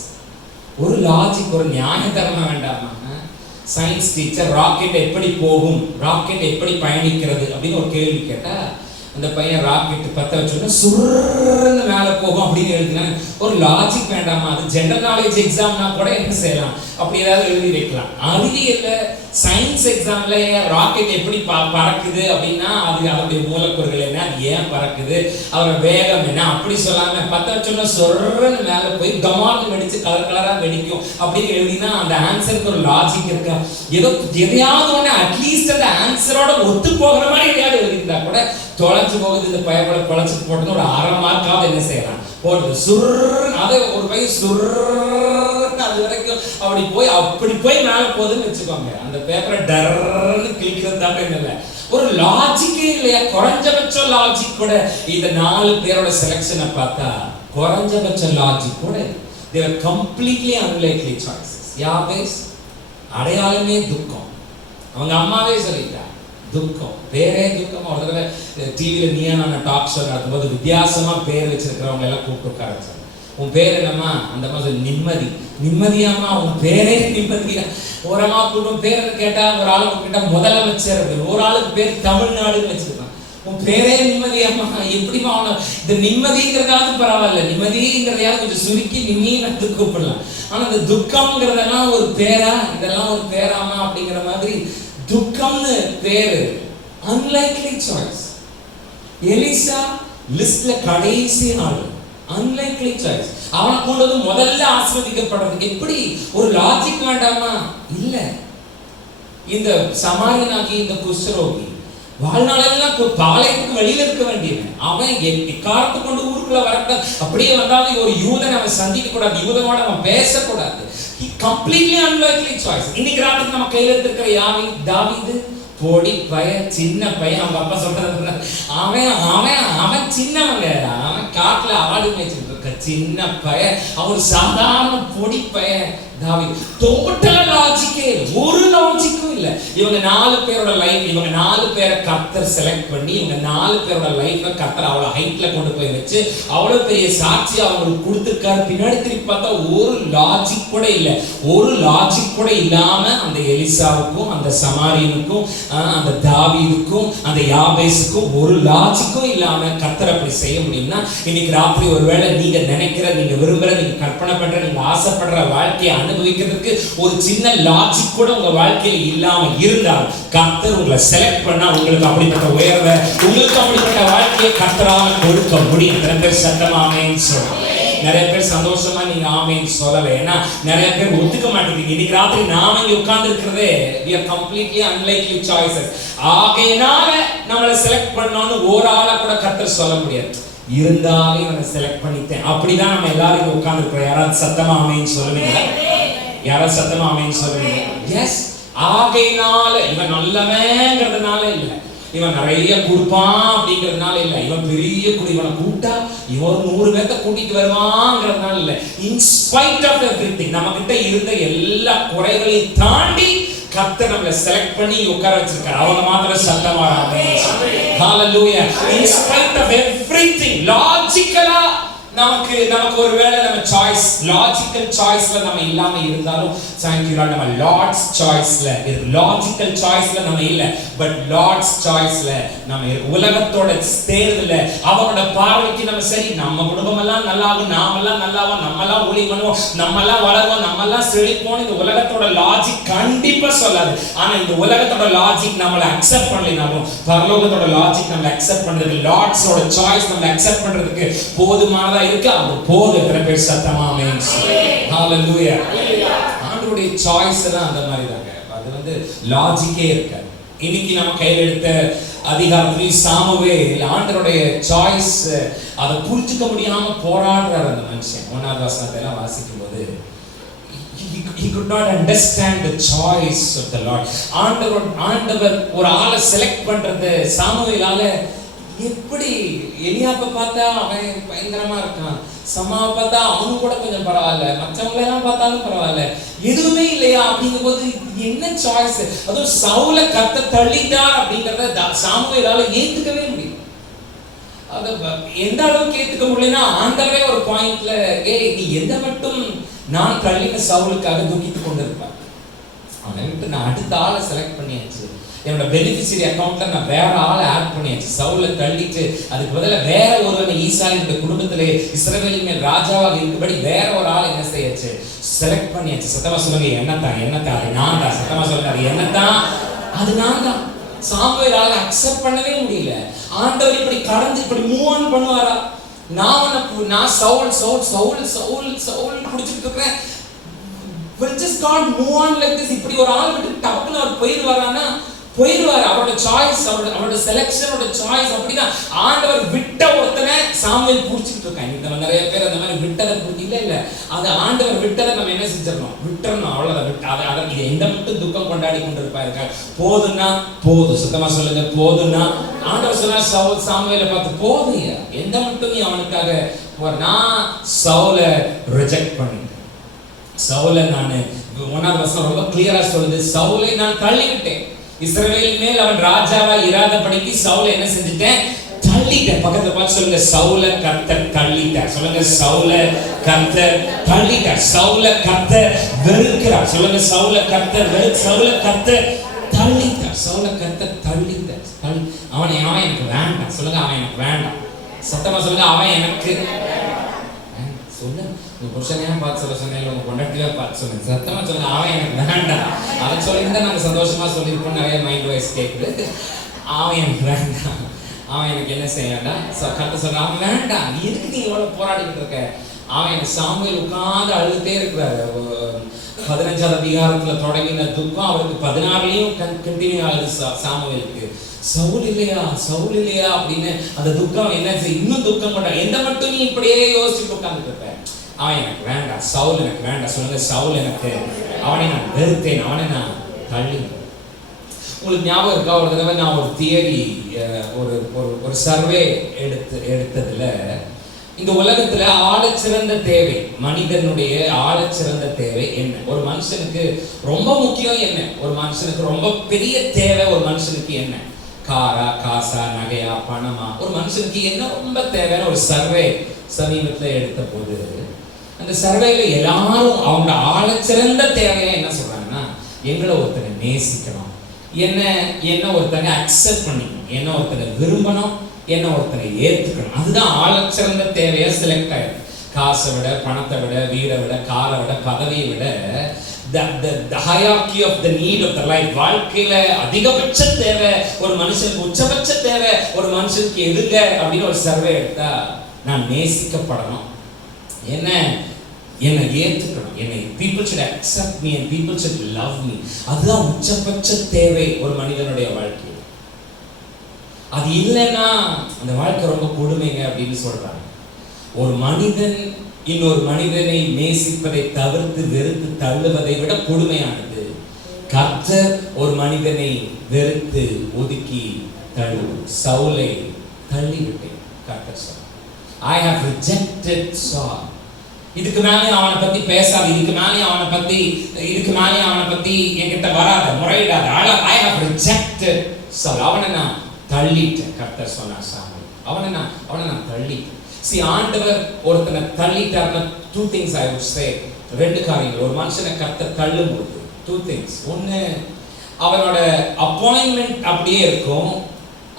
ஒரு லாஜிக், ஒரு நியாய தர்மம் வேண்டாமா? சயின்ஸ் டீச்சர் ராக்கெட் எப்படி போகும், ராக்கெட் எப்படி பயணிக்கிறது அப்படின்னு ஒரு கேள்வி கேட்டா, அந்த பையன் ராக்கெட் பத்த வச்சோன்னா சுருன்னு மேலே போகும் அப்படின்னு எழுதினா ஒரு லாஜிக் வேண்டாமா? அது ஜெனரல் நாலேஜ் எக்ஸாம்னா கூட என்ன செய்யலாம், அப்படி ஏதாவது எழுதி வைக்கலாம். அறிவியல்ல சயின்ஸ் எக்ஸாம்ல ராக்கெட் எப்படி பறக்குது அப்படின்னா அது அதோடைய மூலக்கூறுகள் என்ன, அது ஏன் பறக்குது, அதோட வேகம் என்ன, அப்படி சொல்லாம பத்த வச்சோன்னா சொர்ன்னு மேலே போய் கமான்னு வெடிச்சு கலர் கலரா வெடிக்கும் அப்படின்னு எழுதினா அந்த ஆன்சருக்கு ஒரு லாஜிக் இருக்கா? எதையாவது ஒன்று அட்லீஸ்ட் அந்த ஆன்சரோட ஒத்து போகிற மாதிரி எதையாவது எழுதிருந்தா கூட தொலைச்சு போகுது. இந்த பயப்பட குழச்சு போட்டு ஒரு 1/2 மார்க்காவது என்ன செய்யலாம் போடுது. சுர்ன்னு அதை ஒரு பை சுர்ன்னு அது வரைக்கும் அப்படி போய் மேல போகுதுன்னு வச்சுக்கோங்க. அந்த பேப்பரை டர்ன்னு கிழிக்கிறது தான் இல்லை, ஒரு லாஜிக்கே இல்லையா? குறைஞ்சபட்ச லாஜிக் கூட இந்த 4 பேரோட செலக்ஷனை பார்த்தா குறைஞ்சபட்ச லாஜிக் கூட they are completely unlikely choices. யாபேஸ் அடையாளமே துக்கம். அவங்க அம்மாவே சொல்லிட்டா துக்கம், பேரே துக்கம். ஒரு தடவை டிவியில நீயான டாக் ஷோ நடக்கும்போது வித்தியாசமா பேர் வச்சிருக்கிறவங்க எல்லாம் கூப்பிட்டு உட்கார வச்சாங்க. உன் பேர் என்னம்மா? அந்த மாதிரி நிம்மதி. நிம்மதியாமா? உன் பேரே நிம்மதியா? ஒரு அம்மா கூட்டம் பேர் கேட்டா, ஒரு ஆளுக்கு கேட்டா முதலமைச்சர், ஒரு ஆளுக்கு பேர் தமிழ்நாடுன்னு வச்சிருக்கான். உன் பேரே நிம்மதியாமா? எப்படிமா அவனை இந்த நிம்மதிங்கிறதாவது பரவாயில்ல, நிம்மதிங்கிறதையாவது கொஞ்சம் சுருக்கி நிம்மதினு கூப்பிடலாம். ஆனா இந்த துக்கம்ங்கிறதெல்லாம் ஒரு பேரா, இதெல்லாம் ஒரு பேராமா அப்படிங்கிற மாதிரி துக்கம்னு பேரு. Unlikely choice. எலிசா லிஸ்ட்ல கடைசி ஆள், அன்லைக்லி சாய்ஸ். அவனை கொண்டது முதல்ல ஆஸ்வதிக்கப்படுறது. எப்படி ஒரு லாஜிக் வேண்டாமா? இல்ல. இந்த சமாரியனாகி இந்த குஷ்டரோகி வாழ்நாளெல்லாம் பாளையத்துக்கு வெளியில இருக்க வேண்டியவன். அவன் காரத்தை கொண்டு ஊருக்குள்ள வரக்கூடாது. அப்படியே வந்தாலும் ஒரு யூதனை அவன் சந்திக்க கூடாது, யூதனோட அவன் பேசக்கூடாது. He completely unlikely choice. இன்னைக்கு ராத்திரி நம்ம கையில இருக்கிற தாவீது போடி பையன், சின்ன பையன். அவங்க அப்பா சொல்றது அவன் சின்னவங்க, அவன் காட்டுல ஆடு மேய்ச்சிட்டு இருக்க சின்ன பையன், அவன் சாதாரண பொடி பையன் தாவீது. டோட்டலா லாஜிக்கே ஒரு லாஜிக்கும் இல்ல. இவங்க 4 பேரோட லைஃப், இவங்க 4 பேரை கர்த்தர் செலக்ட் பண்ணி இவங்க 4 பேரோட லைஃபை கர்த்தர் அவ்வளவு ஹைட்ல கொண்டு போய் வச்சு அவ்வளவு பெரிய சாட்சி அவங்களுக்கு கொடுத்துருக்காரு. பின்னாடி திருப்பி பார்த்தா ஒரு லாஜிக் கூட இல்ல. ஒரு லாஜிக் கூட இல்லாம அந்த எலிசாவுக்கும் அந்த சமாரியனுக்கும் அந்த தாவீதுக்கும் அந்த யாபேசுக்கும் ஒரு லாஜிக்கும் இல்லாம கர்த்தர் அப்படி செய்ய முடியும்னா, இன்னைக்கு ராத்திரி ஒருவேளை நீங்க நினைக்கிற, நீங்க விரும்புற, நீங்க கற்பனை பண்ற, நீங்க ஆசைப்படுற வாழ்க்கையை அனுபவிக்கிறதுக்கு ஒரு சின்ன லாஜிக் கூட உங்க வாழ்க்கையில இல்லாம இருந்தால் கர்த்தர் உங்களை செலக்ட் பண்ணா உங்களுக்கு அப்படிப்பட்ட உயர்வை, உங்களுக்கு அப்படிப்பட்ட வாழ்க்கையை கர்த்தரால் கொடுக்க முடியும். நிறைய பேர் சத்தமா ஆமென் சொல்லுங்க. நிறைய பேர் சந்தோஷமா நீங்க ஆமென் சொல்லல. ஏன்னா நிறைய பேர் ஒத்துக்க மாட்டேங்கிறீங்க. இன்னைக்கு ராத்திரி நாம இங்க உட்கார்ந்து இருக்கிறதே we are completely unlikely choices. ஆகையினால நம்மளை செலக்ட் பண்ணோம்னு ஒரு ஆளை கூட கர்த்தர் சொல்ல முடியாது. இருந்தாலும் இவனை செலக்ட் பண்ணிட்டேன் அப்படிதான் நம்ம எல்லாரும் உட்கார்ந்து இருக்கிறோம். யாராவது சத்தமா ஆமென் சொல்லுவீங்களா? யாராவது சத்தமா ஆமென் சொல்லுவீங்க? எஸ். ஆகையினால இவன் நல்லவங்கிறதுனால இல்ல, இவன் நிறைய கொடுப்பான் அப்படிங்கிறதுனால இல்லை, இவன் பெரிய இவனை கூட்டா இவன் 100 பேர்த்த கூட்டிட்டு வருவாங்கிறதுனால இல்லை. இன்ஸ்பைட் ஆஃப் எவ்ரிதிங், நம்ம கிட்ட இருந்த எல்லா குறைகளையும் தாண்டி கர்த்தர் நம்மளை செலக்ட் பண்ணி உட்கார வச்சிருக்காரு. அவங்க மாத்திரம் சத்தமா ஹalleluya. இன்ஸ்பைட் ஆஃப் எவ்ரிதிங், லாஜிக்கலா நமக்கு ஒருவேளை நம்ம சாய்ஸ், லாஜிக்கல் சாய்ஸ்ல நம்ம இல்லாம இருந்தாலும் thank you Lord, நம்ம லார்ட்ஸ் சாய்ஸ்ல இருக்கு. லாஜிக்கல் சாய்ஸ்ல நம்ம இல்ல, பட் லார்ட்ஸ் சாய்ஸ்ல நம்ம இருக்கு. உலகத்தோட தேர்வுல அவரோட பார்வைக்கு நம்ம சரி, நம்ம குடும்பம் எல்லாம் நல்லாகும், நாமெல்லாம் நல்லாவும், நம்மெல்லாம் ஊழி பண்ணுவோம், நம்மெல்லாம் வளருவோம், நம்மெல்லாம் செழிப்போம். இந்த உலகத்தோட லாஜிக் கண்டிப்பா சொல்லாது. ஆனா இந்த உலகத்தோட லாஜிக் நம்மளை அக்செப்ட் பண்ணலினாலும் பரலோகத்தோட லாஜிக் நம்மளை அக்செப்ட் பண்றதுக்கு, லார்ட்ஸோட சாய்ஸ் நம்மளை அக்செப்ட் பண்றதுக்கு போதுமானதா இருக்கு. அது போதும். பேர் சத்தமா ஆமென். ஹalleluya. ஆண்டவருடைய சாய்ஸ் எல்லாம் அந்த மாதிரி தாங்க. அது லாஜிக்கே இருக்காது. இன்னைக்கு நம்ம கையில் எடுத்த அதிகாரத்தில் சாமுவேல் ஆண்டவருடைய சாய்ஸ் அதை புரிஞ்சுக்க முடியாம போராடுறார் அந்த மனுஷன். 1வது வசனத்தை எல்லாம் வாசிக்கும் போது he could not understand the choice of the Lord. ஆண்டவர் ஒரு ஆளை செலக்ட் பண்றது சாமுவேலால எப்படி, எலியாப்பை பார்த்தா அவன் பயங்கரமா இருக்கான், சமாவை பார்த்தா அவனு கூட கொஞ்சம் பரவாயில்ல, மற்றவங்களை எல்லாம் பார்த்தாலும் பரவாயில்ல, எதுவுமே இல்லையா அப்படிங்கும் போது என்ன சாய்ஸ். அதுவும் சவுலை கர்த்தர் தள்ளிட்டார் அப்படிங்கறத சாமுவேலால ஏத்துக்கவே முடியும். அத எந்த அளவுக்கு ஏத்துக்க முடியலன்னா, ஆண்டவரே ஒரு பாயிண்ட்ல நீ எந்த மட்டும் நான் தள்ளின சவுலுக்காக தூக்கிட்டு கொண்டு இருப்பேன், அவன் நான் அடுத்த ஆளை செலக்ட் பண்ணியாச்சு, என்னோட பெனிஃபிஷரி அக்கௌண்ட்ல நான் வேற ஆளை ஆட் பண்ணியாச்சு, சவுலை தள்ளிட்டு அதுக்கு பதிலா வேற ஒருவனை ஈசாயினுடைய குடும்பத்திலே இஸ்ரவேலின் மேல் ராஜாவாக இருக்கும்படி வேற ஒரு ஆளை என்ன செய்யாச்சு, செலக்ட் பண்ணியாச்சு. சத்தமா சொல்லுங்க, என்னத்தான் அது நான் தான். சத்தமா சொல்லுங்க, அது என்னத்தான், அது நான் தான். சாமுவேலால அக்செப்ட் பண்ணவே முடியல. ஆண்டவர் இப்படி கடந்து இப்படி மூவ் ஆன் பண்ணுவாரா? நான் சவுல் குடிச்சிட்டு இருக்கிறேன். Will just God move on like this? இப்படி ஒரு ஆள் விட்டு டப்புன்னு அவர் போயிடுவாரானா போயிடுவார். அவரோட சாய்ஸ், அவரோட செலக்ஷனோட சாய்ஸ் அப்படிதான். ஆண்டவர் விட்ட ஒருத்தனை சாமுவேல் புடிச்சிட்டு இருக்காங்க. இந்த நிறைய பேர் அந்த மாதிரி விட்டதை இல்ல அது ஆண்டவர் விட்டதை நம்ம என்ன செஞ்சிடணும், விட்டுறணும், அவ்வளவுதான். அதை இது எந்த மட்டும் துக்கம் கொண்டாடி கொண்டு இருப்பாருக்கா? போதுன்னா போதும். சுத்தமா சொல்லுங்க, போதுன்னா. ஆண்டவர் சொன்னா சாமுவேலை பார்த்து போதுயா, எந்த மட்டும் நீ அவனுக்காக. நான் சவுலை ரிஜெக்ட் பண்ணிட்டேன், சவுலை நான் 1வது வசனம் ரொம்ப கிளியரா சொல்லுது, சவுலை நான் தள்ளிவிட்டேன், இஸ்ரவேலின் மேல் அவன் ராஜாவா இராதபடிக்கு சவுலை என்ன செஞ்சுட்டேன், தள்ளிட்டேன். பக்கத்துல பார்த்து சொல்லுங்க, சவுலை கர்த்தர் தள்ளிட்டார். சொல்லுங்க, சவுலை கர்த்தர் தள்ளிட்டார். சவுலை கர்த்தர் வெறுக்கிறார். சொல்லுங்க, சவுலை கர்த்தர் சவுலை கர்த்தர் தள்ளிட்டார். சவுலை கர்த்தர் தள்ளிட்டார். அவன் எனக்கு வேண்டாம். சொல்லுங்க, அவன் எனக்கு வேண்டாம். சத்தமா சொல்லுங்க, அவன் எனக்கு சொல்லுங்க. உங்க புருஷனையா பார்த்து சொல்ல சொன்னேன், உங்க பொண்டாட்டியா பார்த்து சொன்னேன். சத்தமா சொல்லுங்க, அவன் எனக்கு வேண்டாம். அதை சொல்லியிருந்தா நாங்க சந்தோஷமா சொல்லியிருப்போம். நிறைய மைண்ட் வாய்ஸ் கேட்குது. அவன் எனக்கு வேண்டாம், அவன் எனக்கு என்ன செய்ய வேண்டாம். கரெக்டாக சொல்ற, அவன் வேண்டாம். நீ எதுக்கு நீ எவ்வளவு போராடிக்கிட்டு இருக்க? அவன் எனக்கு சாமுவேல் உட்கார்ந்து அழுதுட்டே இருக்கிறாரு. 15வது அதிகாரத்துல தொடங்கின துக்கம் அவருக்கு 16லயும் கண்டினியூ ஆகுது. சாமுவேலுக்கு சவுல் இல்லையா அப்படின்னு அந்த துக்கம் என்ன இன்னும் துக்கம் கொண்டா. எந்த மட்டும் நீ இப்படியே யோசிச்சுட்டு உட்கார்ந்துட்டு இருப்ப? அவன் எனக்கு வேண்டாம், சவுல் எனக்கு வேண்டாம். சொல்லுங்க, சவுல் எனக்கு, அவனை நான் வெறுத்தேன், அவனை நான் தள்ளி. உங்களுக்கு ஞாபகம் இருக்கா, ஒரு தடவை நான் ஒரு தியரி, ஒரு சர்வே எடுத்ததுல, இந்த உலகத்துல ஆழச்சிறந்த தேவை, மனிதனுடைய ஆழச்சிறந்த தேவை என்ன? ஒரு மனுஷனுக்கு ரொம்ப முக்கியம் என்ன? ஒரு மனுஷனுக்கு ரொம்ப பெரிய தேவை ஒரு மனுஷனுக்கு என்ன? காரா, காசா, நகையா, பணமா? ஒரு மனுஷனுக்கு என்ன ரொம்ப தேவையான ஒரு சர்வே சமீபத்துல எடுத்த போது, அந்த சர்வேல எல்லாரும் அவங்க ஆழச்சிறந்த தேவையா என்ன சொல்றாங்கன்னா, எங்களை ஒருத்தனை நேசிக்கணும், என்ன ஒருத்தனை அக்செப்ட் பண்ணிக்கணும், என்ன ஒருத்தனை விரும்பணும், என்ன ஒருத்தனை ஏத்துக்கணும். அதுதான் ஆழச்சிறந்த தேவையா செலக்ட் ஆயிடும். காசை விட, பணத்தை விட, வீடை விட, காரை விட, பதவியை விட, the hierarchy of the need of the life, வாழ்க்கையில அதிகபட்ச தேவை ஒரு மனுஷனுக்கு, உச்சபட்ச தேவை ஒரு மனுஷனுக்கு எதுங்க அப்படின்னு ஒரு சர்வே எடுத்தா, நான் நேசிக்கப்படணும், என்னை ஏத்துக்கணும், என்னை people should accept me and people should love me. அதுதான் உச்சபட்ச தேவை ஒரு மனிதனுடைய வாழ்க்கை. அது இல்லைன்னா அந்த வாழ்க்கை ரொம்ப கொடுமைங்க அப்படின்னு சொல்றாங்க. ஒரு மனிதன் இன்னொரு மனிதனை நேசிப்பதை தவிர்த்து வெறுத்து தள்ளுவதை விட கொடுமையானது கர்த்தர் ஒரு மனிதனை வெறுத்து ஒதுக்கி தள்ளு. சவுலை தள்ளிவிட்டேன் கர்த்தர் சொன்னார். I have rejected Saul. இதுக்கு மேலே அவனை பத்தி பேசாது, இதுக்கு மேலே அவனை பத்தி என்கிட்ட வராத, முறையிடாத. I have rejected Saul. அவனை நான் தள்ளிட்டேன் கர்த்தர் சொன்னார். சாமி அவனை நான் தள்ளிட்டேன். See, ஆண்டவர் ஒருத்தனை தள்ளிட்டார்னா two things I would say. ரெண்டு காரியங்கள். ஒரு மனுஷனை கர்த்தர் தள்ளும்போது two things. ஒன்னு, அவனோட அப்பாயின்மெண்ட் அப்படியே இருக்கும்,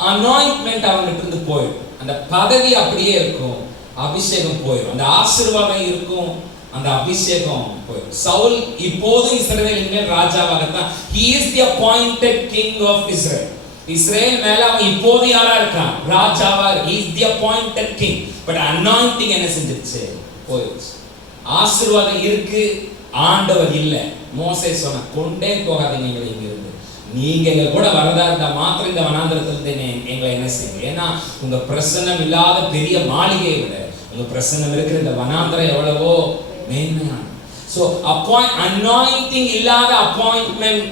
அனாயின்மெண்ட் அவன்கிட்ட இருந்து போயிடும். அந்த பதவி அப்படியே இருக்கும், அபிஷேகம் போயிடும். அந்த ஆசீர்வாதம் இருக்கும், அந்த அபிஷேகம் போயிடும். சவுல் இப்போதும் இஸ்ரவேலின் மேல் ராஜாவாகத்தான். He is the appointed king of Israel. Israel மேல அவன் இப்போது யாரா இருக்கான்? ராஜாவா. He is the appointed king. But anointing என்ன செஞ்சிருச்சு? போயிடுச்சு. ஆசீர்வாதம் இருக்கு, ஆண்டவர் இல்ல. மோசே சொன்ன, கொண்டே போகாதீங்க எங்களை இங்க இருந்து, நீங்க எங்க கூட வரதா இருந்தா மாத்திரம் இந்த வனாந்திரத்துல எங்களை என்ன செய்யுங்க. ஏன்னா உங்க பிரசன்னம் இல்லாத பெரிய மாளிகையை விட உங்க பிரசன்னம் இருக்கிற இந்த வனாந்திரம் எவ்வளவோ மேன்மையான. சோ அனாயிண்டிங் இல்லாத அப்பாயின்மெண்ட்.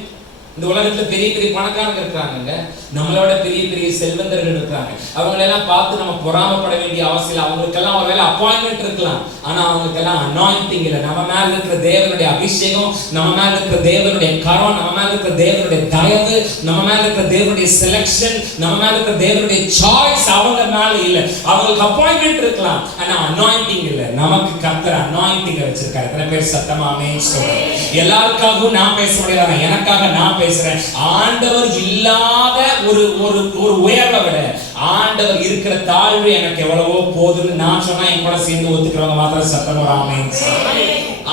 இந்த உலகத்துல பெரிய பெரிய பணக்காரங்க இருக்காங்க, நம்மளோட பெரிய பெரிய செல்வந்தர்கள் இருக்காங்க. அவங்களெல்லாம் பார்த்து நம்ம பொறாமப்பட வேண்டிய அவசியம் இல்லை. அவங்களுக்கெல்லாம் ஒருவேளை அப்பாயின்மெண்ட் இருக்கலாம், ஆனா அவங்களுக்கெல்லாம் அனாயிண்டிங் இல்லை. நம்ம மேல இருக்கிற தேவனுடைய அபிஷேகம், நம்ம மேல இருக்கிற தேவனுடைய கரம், நம்ம மேல இருக்கிற தேவனுடைய தயவு, நம்ம மேல இருக்கிற தேவனுடைய செலக்ஷன், நம்ம மேல இருக்கிற தேவனுடைய சாய்ஸ் அவங்க மேல இல்லை. அவங்களுக்கு அப்பாயின்மெண்ட் இருக்கலாம், ஆனா அனாயிண்டிங் இல்லை. நமக்கு கர்த்தர் அனாயிண்டிங் வச்சிருக்காரு. எத்தனை பேர் சத்தமா ஆமென் சொல்றேன்? எல்லாருக்காகவும் நான் பேச முடியாது, எனக்காக நான் பேசுறேன். ஆண்டவர் இல்லாத ஒரு உயர்வை விட ஆண்டவர் இருக்கிற தாழ்வு எனக்கு எவ்வளவோ போதுன்னு நான் சொன்னா என் கூட சேர்ந்து ஒத்துக்கிறவங்க மாத்திரம் சத்தம் ஒரு ஆமென்.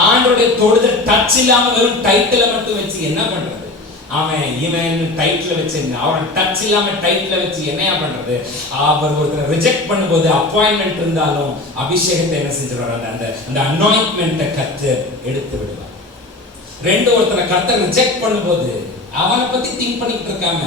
ஆண்டவருடைய தொடுதல் டச் இல்லாம வெறும் டைட்டில மட்டும் வச்சு என்ன பண்றது? அவன் இவன் டைட்டில் வச்சு, அவன் டச் இல்லாம டைட்டில் வச்சு என்னையா பண்றது? அவர் ஒருத்தரை ரிஜெக்ட் பண்ணும்போது அப்பாயின்மெண்ட் இருந்தாலும் அபிஷேகத்தை என்ன செஞ்சிருவார்? அந்த அனாயின்மெண்ட்டை கர்த்தர் எடுத்து விடுவார். ரெண்டு, ஒருத்தரை கர்த்தர் ரிஜெக்ட் பண்ணும்போது அவனை பத்தி திங்க் பண்ணிட்டு இருக்காம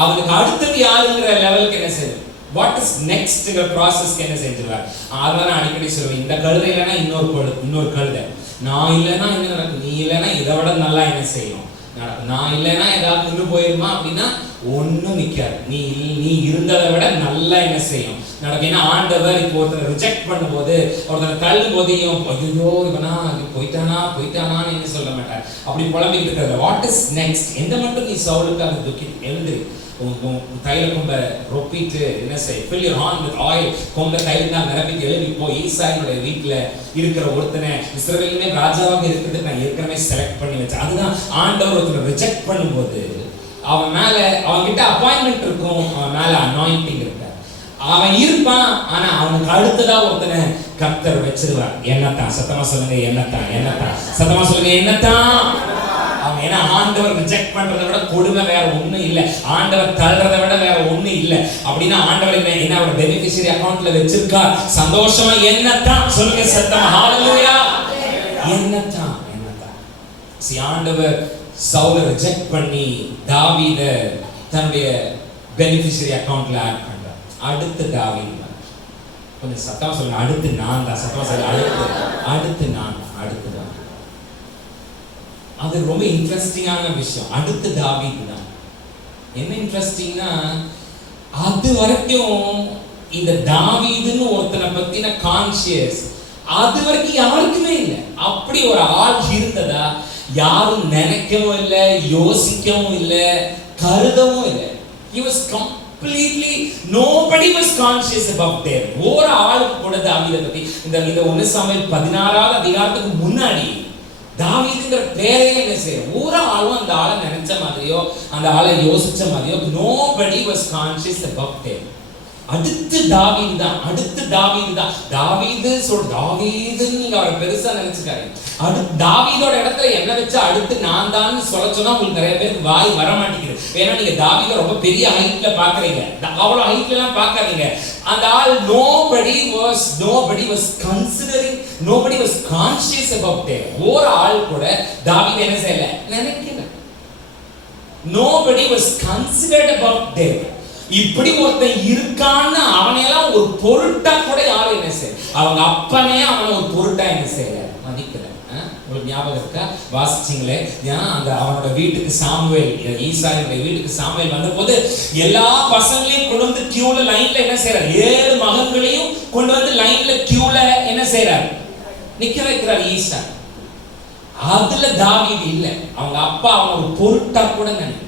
அவனுக்கு அடுத்தது யாருங்கிற லெவலுக்கு என்ன செய்யும், வாட் இஸ் நெக்ஸ்ட்ங்கிற ப்ராசஸ்க்கு என்ன செஞ்சிருவார். அதனால அடிக்கடி சொல்லுவேன், இந்த கழுதை இல்லைன்னா இன்னொரு கழுதை, நான் இல்லைன்னா என்ன நடக்கும், நீ இல்லைன்னா இதை விட நல்லா என்ன செய்யும் நடக்கும், நான் இல்லைன்னா ஏதாவது நின்று போயிருமா அப்படின்னா ஒன்றும் நிற்காது, நீ இருந்ததை விட நல்லா என்ன செய்யும் நடக்கும். ஏன்னா ஆண்டவர் இப்போ ஒருத்தரை ரிஜெக்ட் பண்ணும்போது, ஒருத்தரை தள்ளும் போதையும் ஐயோ இவனா போயிட்டானான்னு என்ன சொல்ல மாட்டார். அப்படி புலம்பிட்டு இருக்கிறது வாட் இஸ் நெக்ஸ்ட். எந்த மட்டும் நீ சவுலுக்காக துக்கி எழுந்து தைல கொம்ப ரொப்பிட்டு என்ன செய், fill your horn with oil, கொம்ப தைலம் தான் நிரப்பிட்டு எழுதி போய் ஈசாயினுடைய வீட்டில் இருக்கிற ஒருத்தனை இஸ்ரவேலிலே ராஜாவாக இருக்கிறதுக்கு நான் ஏற்கனவே செலக்ட் பண்ணி வச்சேன். அதுதான் ஆண்டவர் ஒருத்தரை ரிஜெக்ட் பண்ணும்போது அவன் மேல அவன்கிட்ட அப்பாயின்மெண்ட் இருக்கும், அவன் மேல அனாயிண்டிங் இருக்காது. அவன் இருப்பான், ஆனா அவனுக்கு அடுத்ததா ஒருத்தனை கர்த்தர் வச்சிருவார். என்னத்தான் சத்தமா சொல்லுங்க, என்னத்தான் சத்தமா சொல்லுங்க, என்னத்தான் அவன். ஏன்னா ஆண்டவர் ரிஜெக்ட் பண்றதை விட கொடுமை வேற ஒண்ணும் இல்லை, ஆண்டவர் தள்ளுறதை விட வேற ஒண்ணும் இல்லை. அப்படின்னா ஆண்டவர் என்ன அவரோட பெனிஃபிஷியரி அக்கௌண்ட்ல வச்சிருக்கார். சந்தோஷமா என்னத்தான் சொல்லுங்க சத்தமா, ஹalleluya. என்னத்தான். ஆண்டவர் சவுலை ரிஜெக்ட் பண்ணி தாவீதை தன்னுடைய பெனிஃபிஷியரி அக்கௌண்ட்ல ஆட் பண்றார். அடுத்து தாவீது, கொஞ்சம் சத்தமா சொல்லுங்க, அடுத்து நான் தான். சத்தமா சொல்லுங்க, அடுத்து நான் தான். அது ரொம்ப இன்ட்ரெஸ்டிங்கான விஷயம். அடுத்து தாவீது தான். என்ன இன்ட்ரெஸ்டிங்னா, அது வரைக்கும் இந்த தாவீதுன்னு ஒருத்தனை பத்தின கான்சியஸ் அது வரைக்கும் யாருக்குமே இல்லை. அப்படி ஒரு ஆள் இருந்ததா யாரும் நினைக்கவும் இல்லை, யோசிக்கவும் இல்லை, கருதவும் இல்லை. He was completely, nobody was conscious about them. ஒரு ஆளுக்கு கூட தாவீதை பத்தி இந்த 1 சாமுவேல் 16வது அதிகாரத்துக்கு முன்னாடி தாவீதுங்கிற பேரே என்ன செய்யும், ஒரு ஆளும் அந்த ஆளை நினைச்ச மாதிரியோ அந்த ஆளை யோசிச்ச மாதிரியோ nobody was conscious about them. அடுத்து தாவீது தான். தாவீதுன்னு நீங்க அவரை பெருசா நினைச்சுக்காரு. தாவீதோட இடத்துல என்ன வச்சா அடுத்து நான் தான் சொல்ல சொன்னா உங்களுக்கு நிறைய பேருக்கு வாய் வர மாட்டேங்குது. ஏன்னா நீங்க தாவீதை ரொம்ப பெரிய ஹைட்ல பாக்குறீங்க, அவ்வளவு ஹைட்ல எல்லாம் பார்க்காதீங்க. அந்த ஆள் nobody was considering, nobody was conscious about them. ஒரு ஆள் கூட தாவீது என்ன செய்யல, நினைக்கல. nobody was considered about them. இப்படி ஒருத்தன் இருக்கான்னு அவனையெல்லாம் ஒரு பொருட்டா கூட யாரும் என்ன செய்ய, அவங்க அப்பனே அவனை ஒரு பொருட்டா என்ன செய்யல, மதிக்கல. உங்களுக்கு உங்களுக்கு ஞாபகம் இருக்கா? வாசிச்சிங்களே, அந்த அவனோட வீட்டுக்கு சாமுவேல், ஈசாயினுடைய வீட்டுக்கு சாமுவேல் வந்தபோது எல்லா பசங்களையும் கொண்டு வந்து கியூல லைன்ல என்ன செய்யறார்? 7 மகன்களையும் கொண்டு வந்து லைன்ல கியூல என்ன செய்யறார்? நிக்க வைக்கிறார் ஈசா. அதுல தாவீது இல்ல. அவங்க அப்பா அவன் ஒரு பொருட்டா கூட நினைக்க.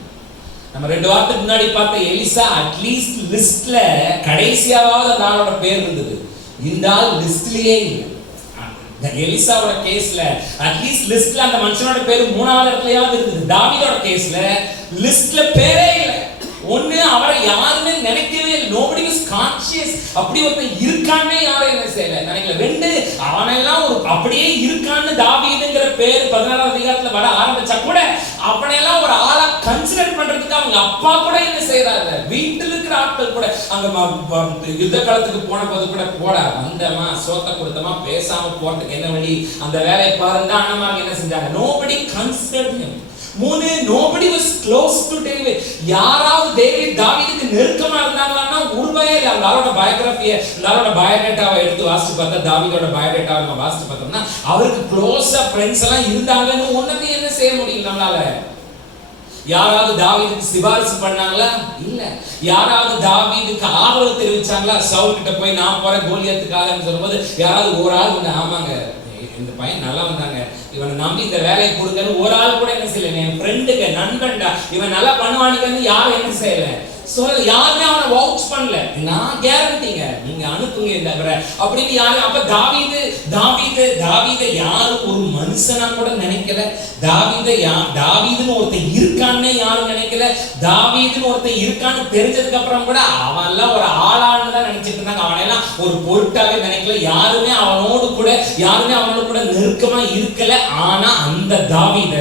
நம்ம 2 வாரத்துக்கு முன்னாடி பார்த்த எலிசா அட்லீஸ்ட் லிஸ்ட்ல கடைசியாவது அந்த ஆளோட பேர் இருந்தது. இந்த ஆள் லிஸ்ட்லயே இல்லை. எலிசாவோட கேஸ்ல அட்லீஸ்ட் லிஸ்ட்ல அந்த மனுஷனோட பேர் 3வது இடத்துலயாவது இருந்தது. தாவீதோட கேஸ்ல லிஸ்ட்ல பேரே இல்லை. ஒண்ணு அவரை யாருமே நினைக்கவே இல்லை. nobody was conscious. அப்படி ஒருத்தன் இருக்கானே யாரும் என்ன செய்யல நினைக்கல. 2 அவனெல்லாம் ஒரு அப்படியே இருக்கான்னு தாவீதுங்கிற பேர் 16வது அதிகாரத்துல வர ஆரம்பிச்சா கூட அவனெல்லாம் ஒரு ஆளா கன்சிடர் பண்றதுக்கு அவங்க அப்பா கூட என்ன செய்யறாரு? வீட்டில் இருக்கிற ஆட்கள் கூட அங்க யுத்த காலத்துக்கு போன போது கூட போட வந்தமா சோத்த கொடுத்தமா பேசாம போறதுக்கு என்ன வழி, அந்த வேலையை பாருங்க அண்ணமாக என்ன செஞ்சாங்க? nobody considered him. 3 nobody was close to David. யாராவது தாவீதுக்கு நெருக்கமா இருந்தாங்களான்னா உருவாயே இல்லை. அவரோட பயோகிராஃபியை, அவரோட பயோடேட்டாவை எடுத்து வாசிச்சு பார்த்தா, தாவீதோட பயோடேட்டாவை நம்ம வாசிச்சு பார்த்தோம்னா அவருக்கு க்ளோஸா ஃப்ரெண்ட்ஸ் எல்லாம் இருந்தாங்கன்னு ஒண்ணுமே என்ன செய்ய முடியும் நம்மளால. யாராவது தாவீதுக்கு சிபாரிசு பண்ணாங்களா? இல்ல. யாராவது தாவீதுக்கு ஆதரவு தெரிவிச்சாங்களா? சவுல் கிட்ட போய் நான் போறேன் கோலியாத்துக்காகன்னு சொல்லும்போது யாராவது ஒரு ஆள் வந்து ஆமாங்க இந்த பையன் நல்லா வந்தாங்க, இவனை நம்பி இந்த வேலையை கொடுங்கன்னு ஒரு ஆள் கூட என்ன செய்யல. என் ஃப்ரெண்டுக்கு நண்பன்டா இவன் நல்லா பண்ணுவானுங்கன்னு யாரும் என்ன செய்யல சொல்ல. யாருமே அவனை வவுச் பண்ணல. நான் கேரண்டிங்க நீங்க அனுப்புங்க இந்த அப்படின்னு யாரும். அப்ப தாவீது யாரும் ஒரு மனுஷனா கூட நினைக்கல. தாவீதுன்னு ஒருத்தன் இருக்கான்னு யாரும் நினைக்கல. தாவீதுன்னு ஒருத்தன் இருக்கான்னு தெரிஞ்சதுக்கு அப்புறம் கூட அவன் எல்லாம் ஒரு ஆளான்னு தான் நினைச்சிட்டு இருந்தாங்க. அவனெல்லாம் ஒரு பொருட்டாவே நினைக்கல. யாருமே அவனோடு கூட நெருக்கமா இருக்கல. ஆனா அந்த தாவீத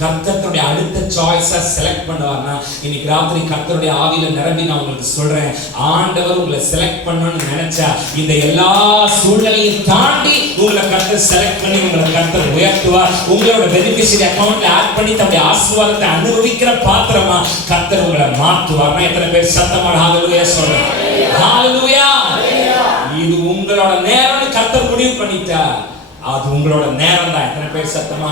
கர்த்தருடைய அடுத்த சாய்ஸா செலக்ட் பண்ணுவார்னா இன்னைக்கு ராத்திரி கர்த்தருடைய ஆவியில நிரம்பி நான் உங்களுக்கு சொல்றேன், ஆண்டவர் உங்களை செலக்ட் பண்ணணும்னு நினைச்சா இந்த எல்லா சூழ்நிலையும் தாண்டி உங்களை கர்த்தர் செலக்ட் பண்ணி உங்களை கர்த்தர் உயர்த்துவார். உங்களோட பெனிஃபிஷியரி அக்கவுண்ட்ல ஆட் பண்ணி தன்னுடைய ஆசீர்வாதத்தை அனுபவிக்கிற பாத்திரமா கர்த்தர் உங்களை மாற்றுவார். எத்தனை பேர் சத்தமா ஹalleluya சொல்றேன்? ஹalleluya. இது உங்களோட நேரம்னு கர்த்தர் முடிவு பண்ணிட்டா அது உங்களோட நேரம் தான். எத்தனை பேர் சத்தமா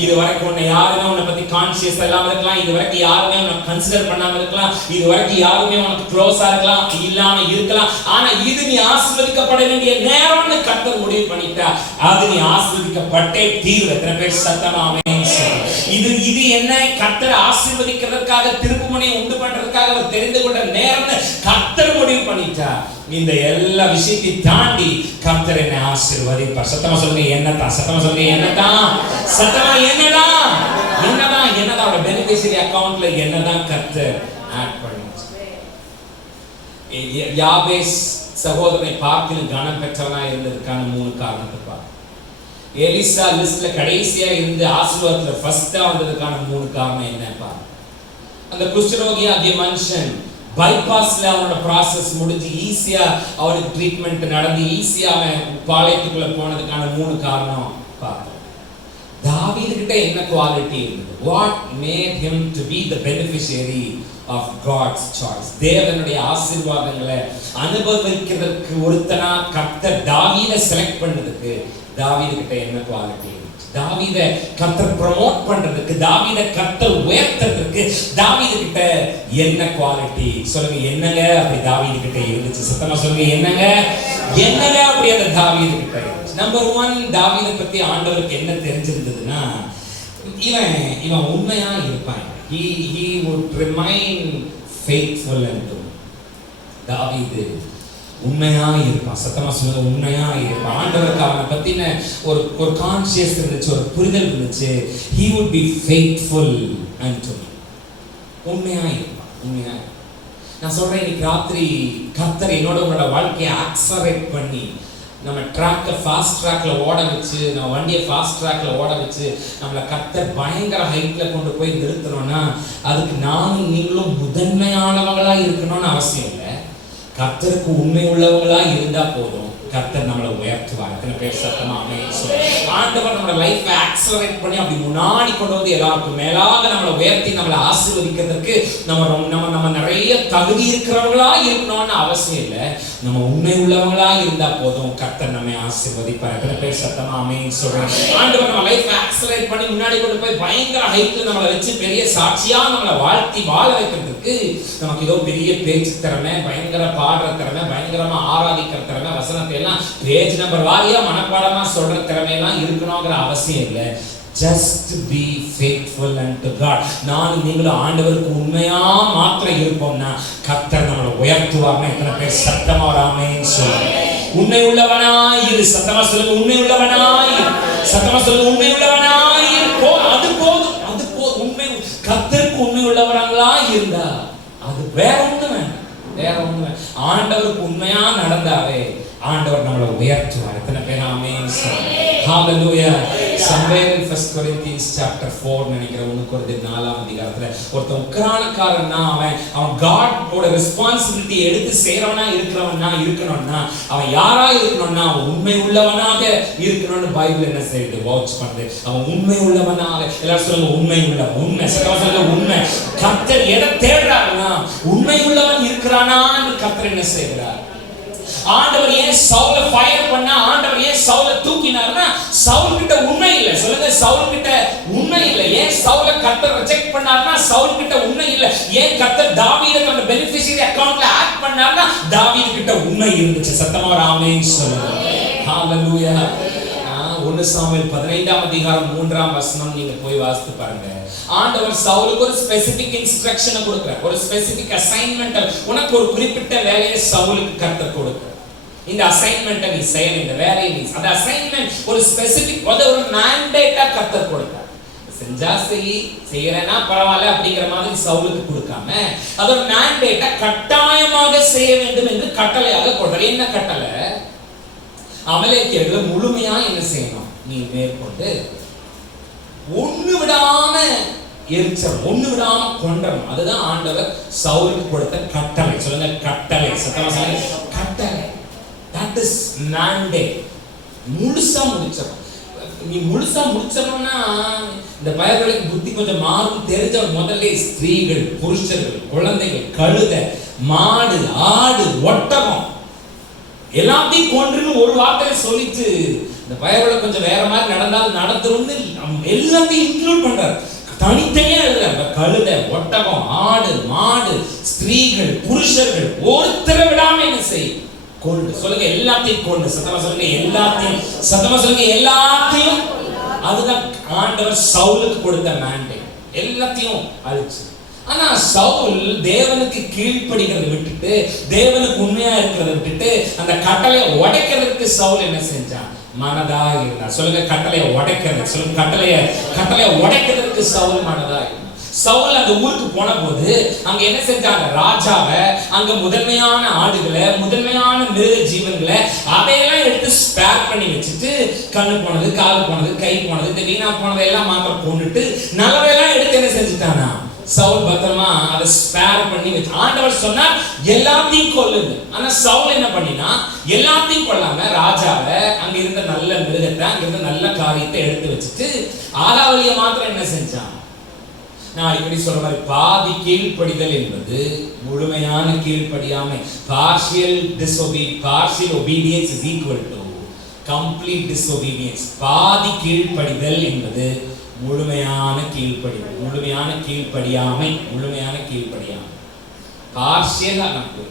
இது வரைக்கும் உன்னை யாருமே உன்னை பத்தி கான்சியஸ் இல்லாம இருக்கலாம். இது வரைக்கும் யாருமே உன்னை கன்சிடர் பண்ணாம இருக்கலாம். இது வரைக்கும் யாருமே உனக்கு க்ளோஸா இருக்கலாம், இல்லாம இருக்கலாம். ஆனா இது நீ ஆசீர்வதிக்கப்பட வேண்டிய நேரம்னு கர்த்தர் முடிவு பண்ணிட்டா அது நீ ஆசீர்வதிக்கப்பட்டே தீர்வு. எத்தனை பேர் சத்தமா இது என்ன கர்த்தர் ஆசீர்வதிக்கிறதுக்காக திருப்புமுனை உண்டு பண்றதுக்காக அவர் தெரிந்து கொண்ட நேரம்னு கர்த்தர் முடிவு பண்ணிட்டா இந்த எல்லா விஷயத்தை தாண்டி கர்த்தர் என்னை ஆசீர்வதிப்பார். சத்தமா சொல்லுங்க என்னதான், சத்தமா சொல்லுங்க என்னதான், சத்தமா என்னதான் பெனிஃபிஷியரி அக்கவுண்ட்ல என்னதான் கர்த்தர் ஆட் பண்ணி. யாபேஸ் சகோதரனை பார்க்கிலும் கனம் பெற்றவனா இருந்ததுக்கான 3 காரணத்தை பாரு. எலிசா லிஸ்ட்ல கடைசியா இருந்து ஆசீர்வாதத்துல ஃபர்ஸ்டா வந்ததுக்கான 3 காரணம் என்ன பாரு. அந்த குஷ்டரோகியாகிய மனுஷன் பைபாஸ்ல அவனோட ப்ராசஸ் முடிஞ்சு ஈஸியா அவனுக்கு ட்ரீட்மெண்ட் நடந்து ஈஸியா அவன் பாளையத்துக்குள்ள போனதுக்கான 3 காரணம் பார்த்தோம். தாவீது கிட்ட என்ன குவாலிட்டி இருந்தது? What made him to be the beneficiary of God's choice? தேவனுடைய ஆசீர்வாதங்களை அனுபவிக்கிறதுக்கு ஒருத்தனா கர்த்தர் தாவீதை செலக்ட் பண்ணதுக்கு தாவீது கிட்ட என்ன குவாலிட்டி? தாவீத கர்த்தர் ப்ரோமோட் பண்றதுக்கு, தாவீத கர்த்தர் உயர்த்துறதுக்கு தாவீது கிட்ட என்ன குவாலிட்டி? சொல்லுங்க என்னங்க அப்படி தாவீது கிட்ட இருந்துச்சு? சத்தமா சொல்லுங்க என்னங்க அப்படி அந்த தாவீது கிட்ட இருந்துச்சு. நம்பர் 1, தாவீதை பத்தி ஆண்டவருக்கு என்ன தெரிஞ்சிருந்ததுன்னா இவன் உண்மையா இருப்பான். he would remain faithful unto தாவீது உண்மையா இருப்பான். சத்தமா சொல்லுங்க உண்மையா இருப்பான். ஆண்டவருக்கு அவனை பத்தின ஒரு கான்சியஸ் இருந்துச்சு, ஒரு புரிதல் இருந்துச்சு. he would be faithful unto me. உண்மையா இருப்பான், உண்மையா. நான் சொல்றேன் இன்னைக்கு ராத்திரி கர்த்தர் என்னோட உங்களோட வாழ்க்கையை ஆக்ஸலரேட் பண்ணி நம்ம ட்ராக்கை ஃபாஸ்ட் ட்ராக்ல ஓட வச்சு, நம்ம வண்டியை ஃபாஸ்ட் ட்ராக்ல ஓட வச்சு நம்மளை கர்த்தர் பயங்கர ஹைட்ல கொண்டு போய் நிறுத்தணும்னா அதுக்கு நானும் நீங்களும் முதன்மையானவங்களா இருக்கணும்னு அவசியம் இல்லை. கர்த்தருக்கு உண்மை உள்ளவங்களா இருந்தா போதும். கர்த்தர் நம்மளை உயர்த்துவார். எத்தனை பேர் சத்தமா ஆமென் சொல்லுங்க. ஆண்டவர் நம்ம லைஃபை ஆக்ஸலரேட் பண்ணி அப்படி முன்னாடி கொண்டு வந்து எல்லாருக்கும் மேலாக நம்மளை உயர்த்தி நம்மளை ஆசீர்வதிக்கிறதுக்கு நம்ம நிறைய தகுதி இருக்கிறவங்களா இருக்கணும்னு அவசியம் இல்லை. நம்ம உண்மை உள்ளவங்களா இருந்தா போதும், கர்த்தர் நம்மை ஆசீர்வதிப்பார். எத்தனை பேர் சத்தமா ஆமென் சொல்றேன். ஆண்டவர் நம்ம லைஃபை ஆக்ஸலரேட் பண்ணி முன்னாடி கொண்டு போய் பயங்கர ஹைட்ல நம்மளை வச்சு பெரிய சாட்சியா நம்மளை வாழ்த்தி வாழ வைக்கிறதுக்கு நமக்கு ஏதோ பெரிய பேச்சு திறமை, பயங்கர பாடுற திறமை, பயங்கரமா ஆராதிக்கிற திறமை, வசனத்தை எல்லாம் பேஜ் நம்பர் வாரியா மனப்பாடமா சொல்ற திறமை எல்லாம் இருக்கணுங்கிற அவசியம் இல்லை. Just be faithful unto God. நான் நீங்களும் ஆண்டவருக்கு உண்மையா மாத்திரம் இருப்போம்னா கர்த்தர் நம்மளை உயர்த்துவார். எத்தனை பேர் சத்தமா ஆமென் சொல்லுங்க. உண்மை உள்ளவனாய் இரு. சத்தமா சொல்லுங்க. உண்மை உள்ளவனாய் இரு. சத்தமா சொல்லுங்க. உண்மை உள்ளவனாய் இரு. அது போதும், அது போதும். உண்மை கர்த்தருக்கு உண்மை உள்ளவங்களா இருந்தா அது வேற ஒண்ணு வேண்டாம், வேற ஒண்ணு வேண்டாம். ஆண்டவருக்கு உண்மையா நடந்தாவே ஆண்டவர் நம்மளை உயர்த்துவார். எத்தனை பேர் ஆமென் சொல்லுங்க. Hallelujah. Somewhere in 1 Corinthians chapter 4 நினைக்கிறேன், 1 கொரிந்தியர் 4ஆம் அதிகாரத்துல ஒருத்தன் உக்ரானக்காரன்னா அவன் காடோட ரெஸ்பான்சிபிலிட்டி எடுத்து செய்றவனா இருக்கணும்னா அவன் யாரா இருக்கணும்னா அவன் உண்மை உள்ளவனாக இருக்கணும்னு பைபிள் என்ன செய்யுது, வாட்ச் பண்ணுது. அவன் உண்மை உள்ளவனாக, எல்லாரும் சொல்லுங்க உண்மை உள்ளவன். உண்மை சொல்லுங்க. உண்மை. கர்த்தர் எதை தேடுறாருன்னா உண்மை உள்ளவன் இருக்கிறானான்னு கர்த்தர் என்ன செய்கிறார். ஆண்டவர் ஏன் சவுலை ஃபயர் பண்ணா, ஆண்டவர் ஏன் சவுலை தூக்கினார்னா சவுல் கிட்ட உண்மை இல்லை. சொல்லுங்க, சவுல் கிட்ட உண்மை இல்லை. ஏன் சவுலை கர்த்தர் ரிஜெக்ட் பண்ணார்னா சவுல் கிட்ட உண்மை இல்லை. ஏன் கர்த்தர் தாவீதை தன்னோட பெனிஃபிஷியரி அக்கவுண்ட்ல ஆட் பண்ணார்னா தாவீது கிட்ட உண்மை இருந்துச்சு. சத்தமா ஆமென் சொல்லுங்க. ஹalleluya. 1 சாமுவேல் 15ஆம் அதிகாரம் 3ஆம் வசனம் நீங்க போய் வாசித்து பாருங்க. ஆண்டவர் சவுலுக்கு ஒரு ஸ்பெசிபிக் இன்ஸ்ட்ரக்ஷனை கொடுக்கிறார், ஒரு ஸ்பெசிபிக் அசைன்மென்ட். உனக்கு ஒரு குறிப்பிட்ட வேலையை சவுலுக்கு கர்த்தர் கொடுக்கிறார். இந்த அசைன்மென்ட்டை நீ செய்யணும், இந்த வேலையை நீ, அந்த அசைன்மென்ட் ஒரு ஸ்பெசிபிக், ஒரு மேண்டேட்டா கர்த்தர் கொடுக்கிறார். செஞ்சா செய்யறேன்னா பரவாயில்ல அப்படிங்கிற மாதிரி சவுலுக்கு கொடுக்காம அது ஒரு மேண்டேட்டா கட்டாயமாக செய்ய வேண்டும் என்று கட்டளையாக கொடுக்கிறார். என்ன கட்டளை? அமலேக்கியர்களை முழுமையா என்ன செய்யணும், நீ மேற்கொண்டு ஒண்ணு விடாம எரிச்சல், ஒண்ணு விடாம கொன்றணும். அதுதான் ஆண்டவர் சவுலுக்கு கொடுத்த கட்டளை. சொல்லுங்க கட்டளை. சத்தமா சொல்லுங்க கட்டளை. That is mandate. முழுசா முடிச்சணும். நீ முழுசா முடிச்சணும்னா இந்த பயர்களுக்கு புத்தி கொஞ்சம் மாறும் தெரிஞ்சவர் முதல்ல ஸ்திரீகள், புருஷர்கள், குழந்தைகள், கழுதை, மாடு, ஆடு, ஒட்டகம் எல்லாத்தையும் கொன்றுன்னு ஒரு வார்த்தையை சொல்லிட்டு இந்த பயவுல கொஞ்சம் வேற மாதிரி நடந்தாலும் நடந்துரும்னு எல்லாத்தையும் இன்க்ளூட் பண்றாரு. தனித்தனியா எழுதுறாரு. கழுதை, ஒட்டகம், ஆடு, மாடு, ஸ்திரீகள், புருஷர்கள் ஒருத்தரை விடாம என்ன செய்யும், கொண்டு. சொல்லுங்க எல்லாத்தையும் கொண்டு. சத்தமா சொல்லுங்க எல்லாத்தையும். சத்தமா சொல்லுங்க எல்லாத்தையும். அதுதான் ஆண்டவர் சவுலுக்கு கொடுத்த மேண்டேட். எல்லாத்தையும் அழிச்சு. ஆனா சவுல் தேவனுக்கு கீழ்ப்படிக்கிறதை விட்டுட்டு, தேவனுக்கு உண்மையா இருக்கிறத விட்டுட்டு அந்த கட்டளையை உடைக்கிறதுக்கு சவுல் என்ன செஞ்சான், மனதா இருந்தார். சொல்லுங்க கட்டளையை உடைக்கிறது. சொல்லுங்க கட்டளையை உடைக்கிறதுக்கு சவுல் மனதா இருந்தார். சவுல் அந்த ஊருக்கு போன போது அங்க என்ன செஞ்சாங்க, ராஜாவை, அங்க முதன்மையான ஆடுகளை, முதன்மையான மிருக ஜீவன்களை அதையெல்லாம் எடுத்து ஸ்பேர் பண்ணி வச்சுட்டு கண்ணு போனது, கால் போனது, கை போனது, இந்த வீணா போனதை எல்லாம் மாத்திரம் கொண்டுட்டு நல்லவையெல்லாம் எடுத்து என்ன செஞ்சுட்டானா சவுல் பத்திரமா அதை ஸ்பேர் பண்ணி வச்சு. ஆண்டவர் சொன்னார் எல்லாத்தையும் கொல்லுங்க. ஆனா சவுல் என்ன பண்ணினா எல்லாத்தையும் கொல்லாம ராஜாவை, அங்க இருந்த நல்ல மிருகத்தை, அங்க இருந்த நல்ல காரியத்தை எடுத்து வச்சுட்டு ஆகாவலிய மாத்திரம் என்ன செஞ்சான். நான் அடிக்கடி சொல்ற மாதிரி பாதி கீழ்ப்படிதல் என்பது முழுமையான கீழ்ப்படியாமை. partial obedience is equal to complete disobedience. பாதி கீழ்ப்படிதல் என்பது முழுமையான கீழ்ப்படிதல், முழுமையான கீழ்ப்படியாமை, முழுமையான கீழ்ப்படியாமை. பார்ஷியலா நமக்கு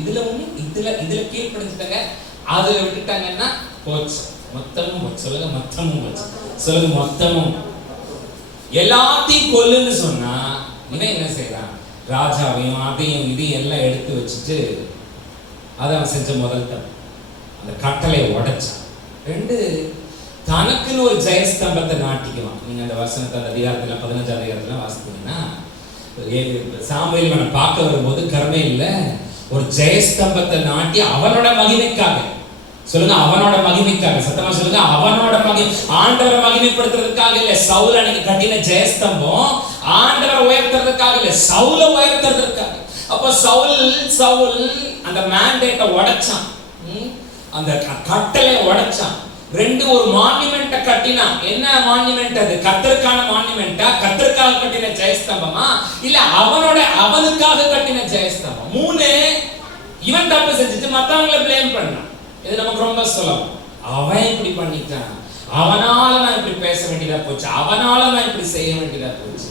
இதுல ஒண்ணு, இதுல கீழ்ப்படிஞ்சிட்டாங்க, அதுல விட்டுட்டாங்கன்னா போச்சு, மொத்தமும் போச்சு. சொல்லுங்க மொத்தமும் போச்சு. சொல்லுங்க மொத்தமும். எல்லாத்தையும் கொல்லுன்னு சொன்னா இவன் என்ன செய்யறான், ராஜாவையும் அதையும் இதையும் எல்லாம் எடுத்து வச்சுட்டு அதை அவன் செஞ்ச முதல் தப்பு, அந்த கட்டளையை உடைச்சான். ரெண்டு, தனக்குன்னு ஒரு ஜெயஸ்தம்பத்தை நாட்டிக்குவான். நீங்க அந்த வசனத்தை அந்த அதிகாரத்துல 15ஆம் அதிகாரத்துல வாசித்தீங்கன்னா, சாமுவேல் அவனை பார்க்க வரும்போது கர்மேல்ல ஒரு ஜெயஸ்தம்பத்தை நாட்டி அவனோட மகிமைக்காக, சொல்லுங்க அவனோட மகிமைக்காக, சத்தமா சொல்லுங்க அவனோட ஆண்டவரை மகிமைப்படுத்துறதுக்காக இல்ல. சவுல் அன்னைக்கு கட்டின ஜெயஸ்தம்பம் ஆண்டவரை உயர்த்துறதுக்காக இல்ல, சவுல உயர்த்துறதுக்காக. அப்ப சவுல் அந்த மேண்டேட்டை உடைச்சான். அந்த கட்டளை உடைச்சான். ரெண்டு ஒரு மான்யூமெண்ட்டை கட்டினா. என்ன மான்யூமெண்ட் அது? கர்த்தருக்கான மான்யூமெண்டா, கர்த்தருக்காக கட்டின ஜெயஸ்தம்பமா, இல்ல அவனுக்காக கட்டின ஜெயஸ்தம்பம்? மூணு, இவன் தப்பு செஞ்சுட்டு மத்தவங்களை ப்ளேம் பண்ணான். இது நமக்கு ரொம்ப சுலபம். அவன் இப்படி பண்ணிட்டான், அவனால நான் இப்படி பேச வேண்டியதா போச்சு, அவனால நான் இப்படி செய்ய வேண்டியதா போச்சு.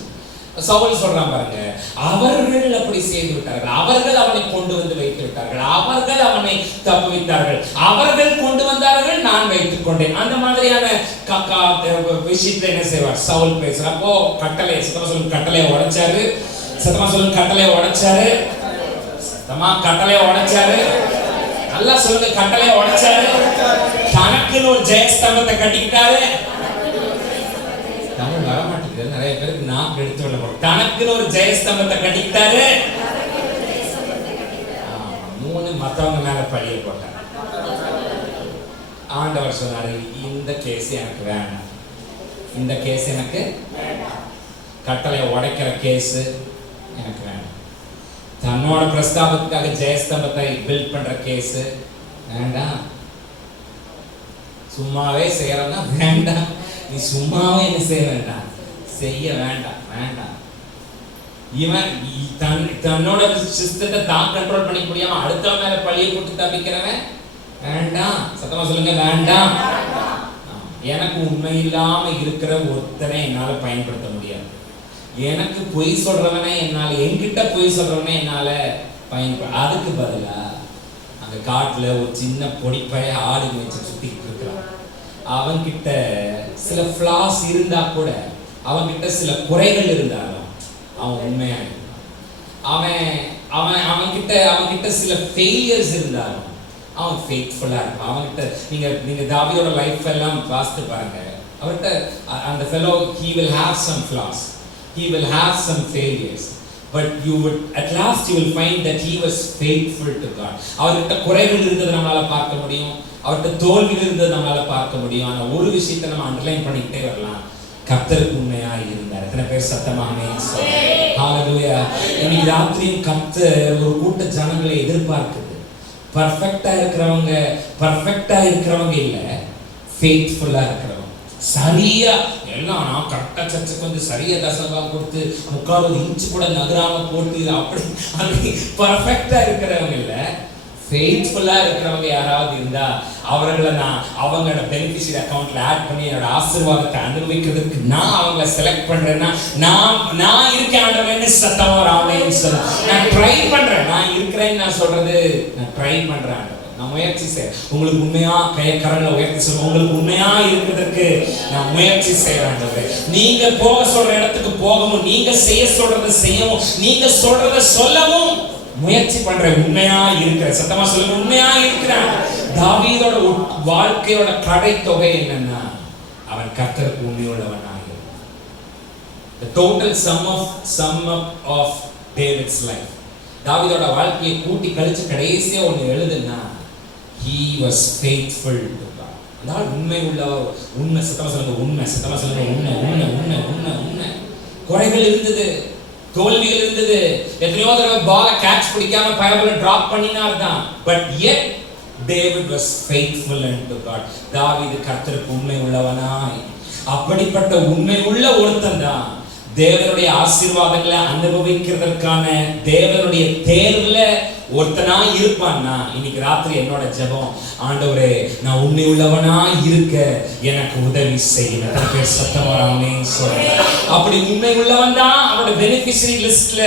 சவுல் சொல்றான் பாருங்க, அவர்கள் அப்படி செய்து விட்டார்கள், அவர்கள் அவனை கொண்டு வந்து வைத்து விட்டார்கள், அவர்கள் அவனை தப்புவித்தார்கள், அவர்கள் கொண்டு வந்தார்கள், நான் வைத்துக் கொண்டேன். அந்த மாதிரியான விஷயத்தை என்ன செய்வார் சவுல் பேசுற. அப்போ கட்டளை, சத்தமா சொல்லுங்க, கட்டளையை உடைச்சாரு. சத்தமா சொல்லுங்க, கட்டளையை உடைச்சாரு. சத்தமா கட்டளையை உடைச்சாரு. நல்லா சொல்லுங்க, கட்டளையை உடைச்சாரு. தனக்குன்னு ஒரு ஜெயஸ்தம்பத்தை கட்டிக்கிட்டாரு. தமிழ் வர மாட்டேங்குது, நிறைய பேருக்கு நாக்கு எடுத்து விட போறோம். தனக்குன்னு ஒரு ஜெயஸ்தம்பத்தை கட்டிக்கிட்டாரு. மூணு, மத்தவங்க மேல பழிய போட்டார். ஆண்டவர் சொன்னாரு, இந்த கேஸ் எனக்கு வேண்டாம், இந்த கேஸ் எனக்கு, கட்டளையை உடைக்கிற கேஸ் எனக்கு வேண்டாம். தன்னோட பிரஸ்தாபத்துக்காக ஜெயஸ்தம்பத்தை பில்ட் பண்ற கேஸ் வேண்டாம். சும்மாவே செய்யறதா வேண்டாம். நீ சும்மாவே என்ன செய்ய வேண்டாம், செய்ய வேண்டாம், வேண்டாம். இவன் தன்னோட சிஸ்டத்தை தான் கண்ட்ரோல் பண்ணிக்க முடியாம அடுத்த மேல பழியை போட்டு தப்பிக்கிறவன் வேண்டாம். சத்தமா சொல்லுங்க, வேண்டாம். எனக்கு உண்மை இல்லாம இருக்கிற ஒருத்தனை என்னால பயன்படுத்த முடியாது. எனக்கு பொய் சொல்றவனே என்னால, என்கிட்ட பொய் சொல்றவனே என்னால அதுக்கு பதிலா அந்த காட்டுல ஒரு சின்ன பொடிப்பைய ஆடு வச்சு சுத்திட்டு இருக்கிறான். அவன்கிட்ட சில ஃபிளாஸ் இருந்தா கூட, அவன்கிட்ட சில குறைகள் இருந்தாலும் அவன் உண்மையா இருந்தான். அவன்கிட்ட சில ஃபெயிலியர்ஸ் இருந்தாலும் அவன் ஃபெய்த்ஃபுல்லா இருப்பான். அவன்கிட்ட நீங்க தாவீதோட லைஃப் எல்லாம் வாசித்து பாருங்க. அவர்கிட்ட அந்த fellow, he will have some flaws, he will have some failures, but at last you will find that he was faithful to God. அவர்கிட்ட குறைகள் இருந்தது நம்மளால பார்க்க முடியும், அவர்கிட்ட தோல்விகள் இருந்தது நம்மளால பார்க்க முடியும். ஆனா ஒரு விஷயத்தை நம்ம அண்டர்லைன் பண்ணிக்கிட்டே வரலாம், கர்த்தருக்கு உண்மையா இருந்தார். எத்தனை பேர் சத்தமா ஆமென் சொல்லுங்க. ஹalleluya. இன்னைக்கு ராத்திரியும் கர்த்தர் ஒரு கூட்ட ஜனங்களை எதிர்பார்க்குது. பர்ஃபெக்ட்டா இருக்கிறவங்க இல்ல, ஃபெய்த்ஃபுல்லா இருக்கிறவங்க. சரியா எல்லாம் நான் கரெக்டா சர்ச்சுக்கு வந்து சரியா தசமபாகம் கொடுத்து 3/4 இன்ச் கூட நகராம போட்டு அப்படி பர்ஃபெக்ட்டா இருக்கிறவங்க இல்ல, ஃபெய்த்ஃபுல்லா இருக்கிறவங்க யாராவது இருந்தா அவர்களை நான் அவங்களோட பெனிஃபிஷியரி அக்கௌண்ட்ல ஆட் பண்ணி என்னோட ஆசீர்வாதத்தை அனுபவிக்கிறதுக்கு நான் அவங்கள செலக்ட் பண்றேன்னா, நான் இருக்கேன் ஆண்டவரேன்னு சத்தமா ஒரு ஆமென் சொல்ல. நான் ட்ரை பண்றேன், நான் இருக்கிறேன்னு நான் சொல்றது, நான் ட்ரை பண்றேன் ஆண்டவரே, நான் முயற்சி செய்றேன். உங்களுக்கு உண்மையா கரங்களை உயர்த்தி சொல்லுங்க, உங்களுக்கு உண்மையா இருக்கிறதுக்கு நான் முயற்சி செய்றேன் ஆண்டவரே. நீங்க போக சொல்ற இடத்துக்கு போகவும், நீங்க செய்ய சொல்றதை செய்யவும், நீங்க சொல்றதை சொல்லவும் முயற்சி பண்றேன். உண்மையா இருக்கிற, சத்தமா சொல்லுங்க, உண்மையா இருக்கிறான். தாவீதோட வாழ்க்கையோட கடை தொகை என்னன்னா, அவன் கர்த்தருக்கு உண்மையுள்ளவனாக. The total sum up of David's life. தாவீதோட வாழ்க்கையை கூட்டி கழிச்சு கடைசியா ஒண்ணு எழுதுனா, he was faithful to God. அதாவது உண்மை உள்ளவர். உண்மை, சத்தமா சொல்லுங்க, உண்மை, சத்தமா சொல்லுங்க, உண்மை, உண்மை, உண்மை, உண்மை, உண்மை. குறைகள் இருந்தது, தோல்விகள் இருந்தது. எத்தனையோ தடவை பாலை கேட்ச் பிடிக்காம பைபிளை டிராப் பண்ணினார் தான். But yet David was faithful unto God. தாவீது கர்த்தருக்கு உண்மை உள்ளவனாய். அப்படிப்பட்ட உண்மை உள்ள ஒருத்தன் தான் தேவனுடைய ஆசீர்வாதங்களை அனுபவிக்கிறதுக்கான தேவனுடைய தேர்வுல ஒருத்தனா இருப்பான்னா, இன்னைக்கு ராத்திரி என்னோட ஜெபம், ஆண்டவரே நான் உண்மை உள்ளவனா இருக்க எனக்கு உதவி செய்யுங்க. சத்தமா ஆமென் சொல்லுங்க. அப்படி உண்மை உள்ளவன் தான் அவனோட பெனிஃபிஷியரி லிஸ்ட்ல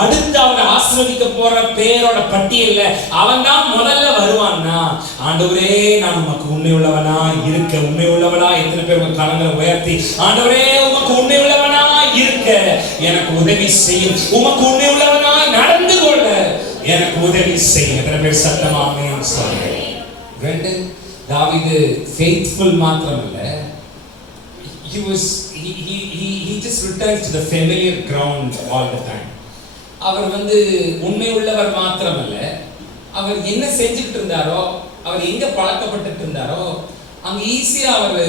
அடுத்து அவனை ஆசீர்வதிக்க போற பேரோட பட்டியல்ல அவன் தான் முதல்ல வருவான்னா, ஆண்டவரே நான் உமக்கு உண்மை உள்ளவனா இருக்க, உண்மை உள்ளவனா. எத்தனை பேர் உங்க கரங்களை உயர்த்தி, ஆண்டவரே உமக்கு உண்மை உள்ளவனா இருக்க எனக்கு உதவி செய்யும், உமக்கு உண்மை உள்ளவனா நடந்து கொள்ள எனக்கு உதவி செய்யும். எத்தனை பேர் சத்தமா ஆமென் சொல்லுங்க. ரெண்டு, தாவீது ஃபெய்த்ஃபுல் மாத்திரமல்ல, he just returns to the familiar ground all the time. அவர் உண்மை உள்ளவர் மாத்திரமல்ல, அவர் என்ன செஞ்சுட்டு இருந்தாரோ, அவர் எங்க பழக்கப்பட்டு இருந்தாரோ அங்க ஈஸியா அவர்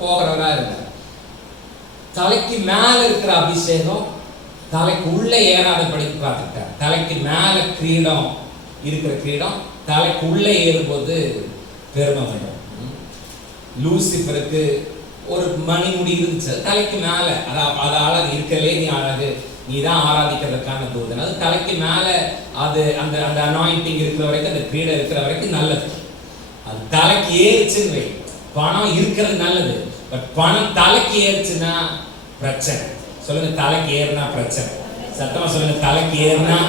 போகிறவரா இருந்தார். தலைக்கு மேல இருக்கிற அபிஷேகம் தலைக்கு உள்ள ஏறாத படிக்கு பார்த்துட்டார். தலைக்கு மேல கிரீடம் இருக்கிற கிரீடம் தலைக்கு உள்ளே ஏறும்போது பெருமை வரும். லூசிஃபருக்கு ஒரு மணிமுடி இருந்துச்சு, தலைக்கு மேல, அது அழகு இருக்கலே, நீ அழகு, நீ தான் ஆராதிக்கிறதுக்கான தூதன், அது தலைக்கு மேல, அது அந்த அந்த அனாயிண்டிங் இருக்கிற வரைக்கும், அந்த கிரீடம் இருக்கிற வரைக்கும் நல்லது. அது தலைக்கு ஏறிச்சுன்னு வை, பணம் இருக்கிறது நல்லது. பட் பணம் தலைக்கு ஏறிச்சுன்னா பிரச்சனை. சொல்லுங்க, தலைக்கு ஏறினா பிரச்சனை. சத்தமா சொல்லுங்க, தலைக்கு ஏறினா.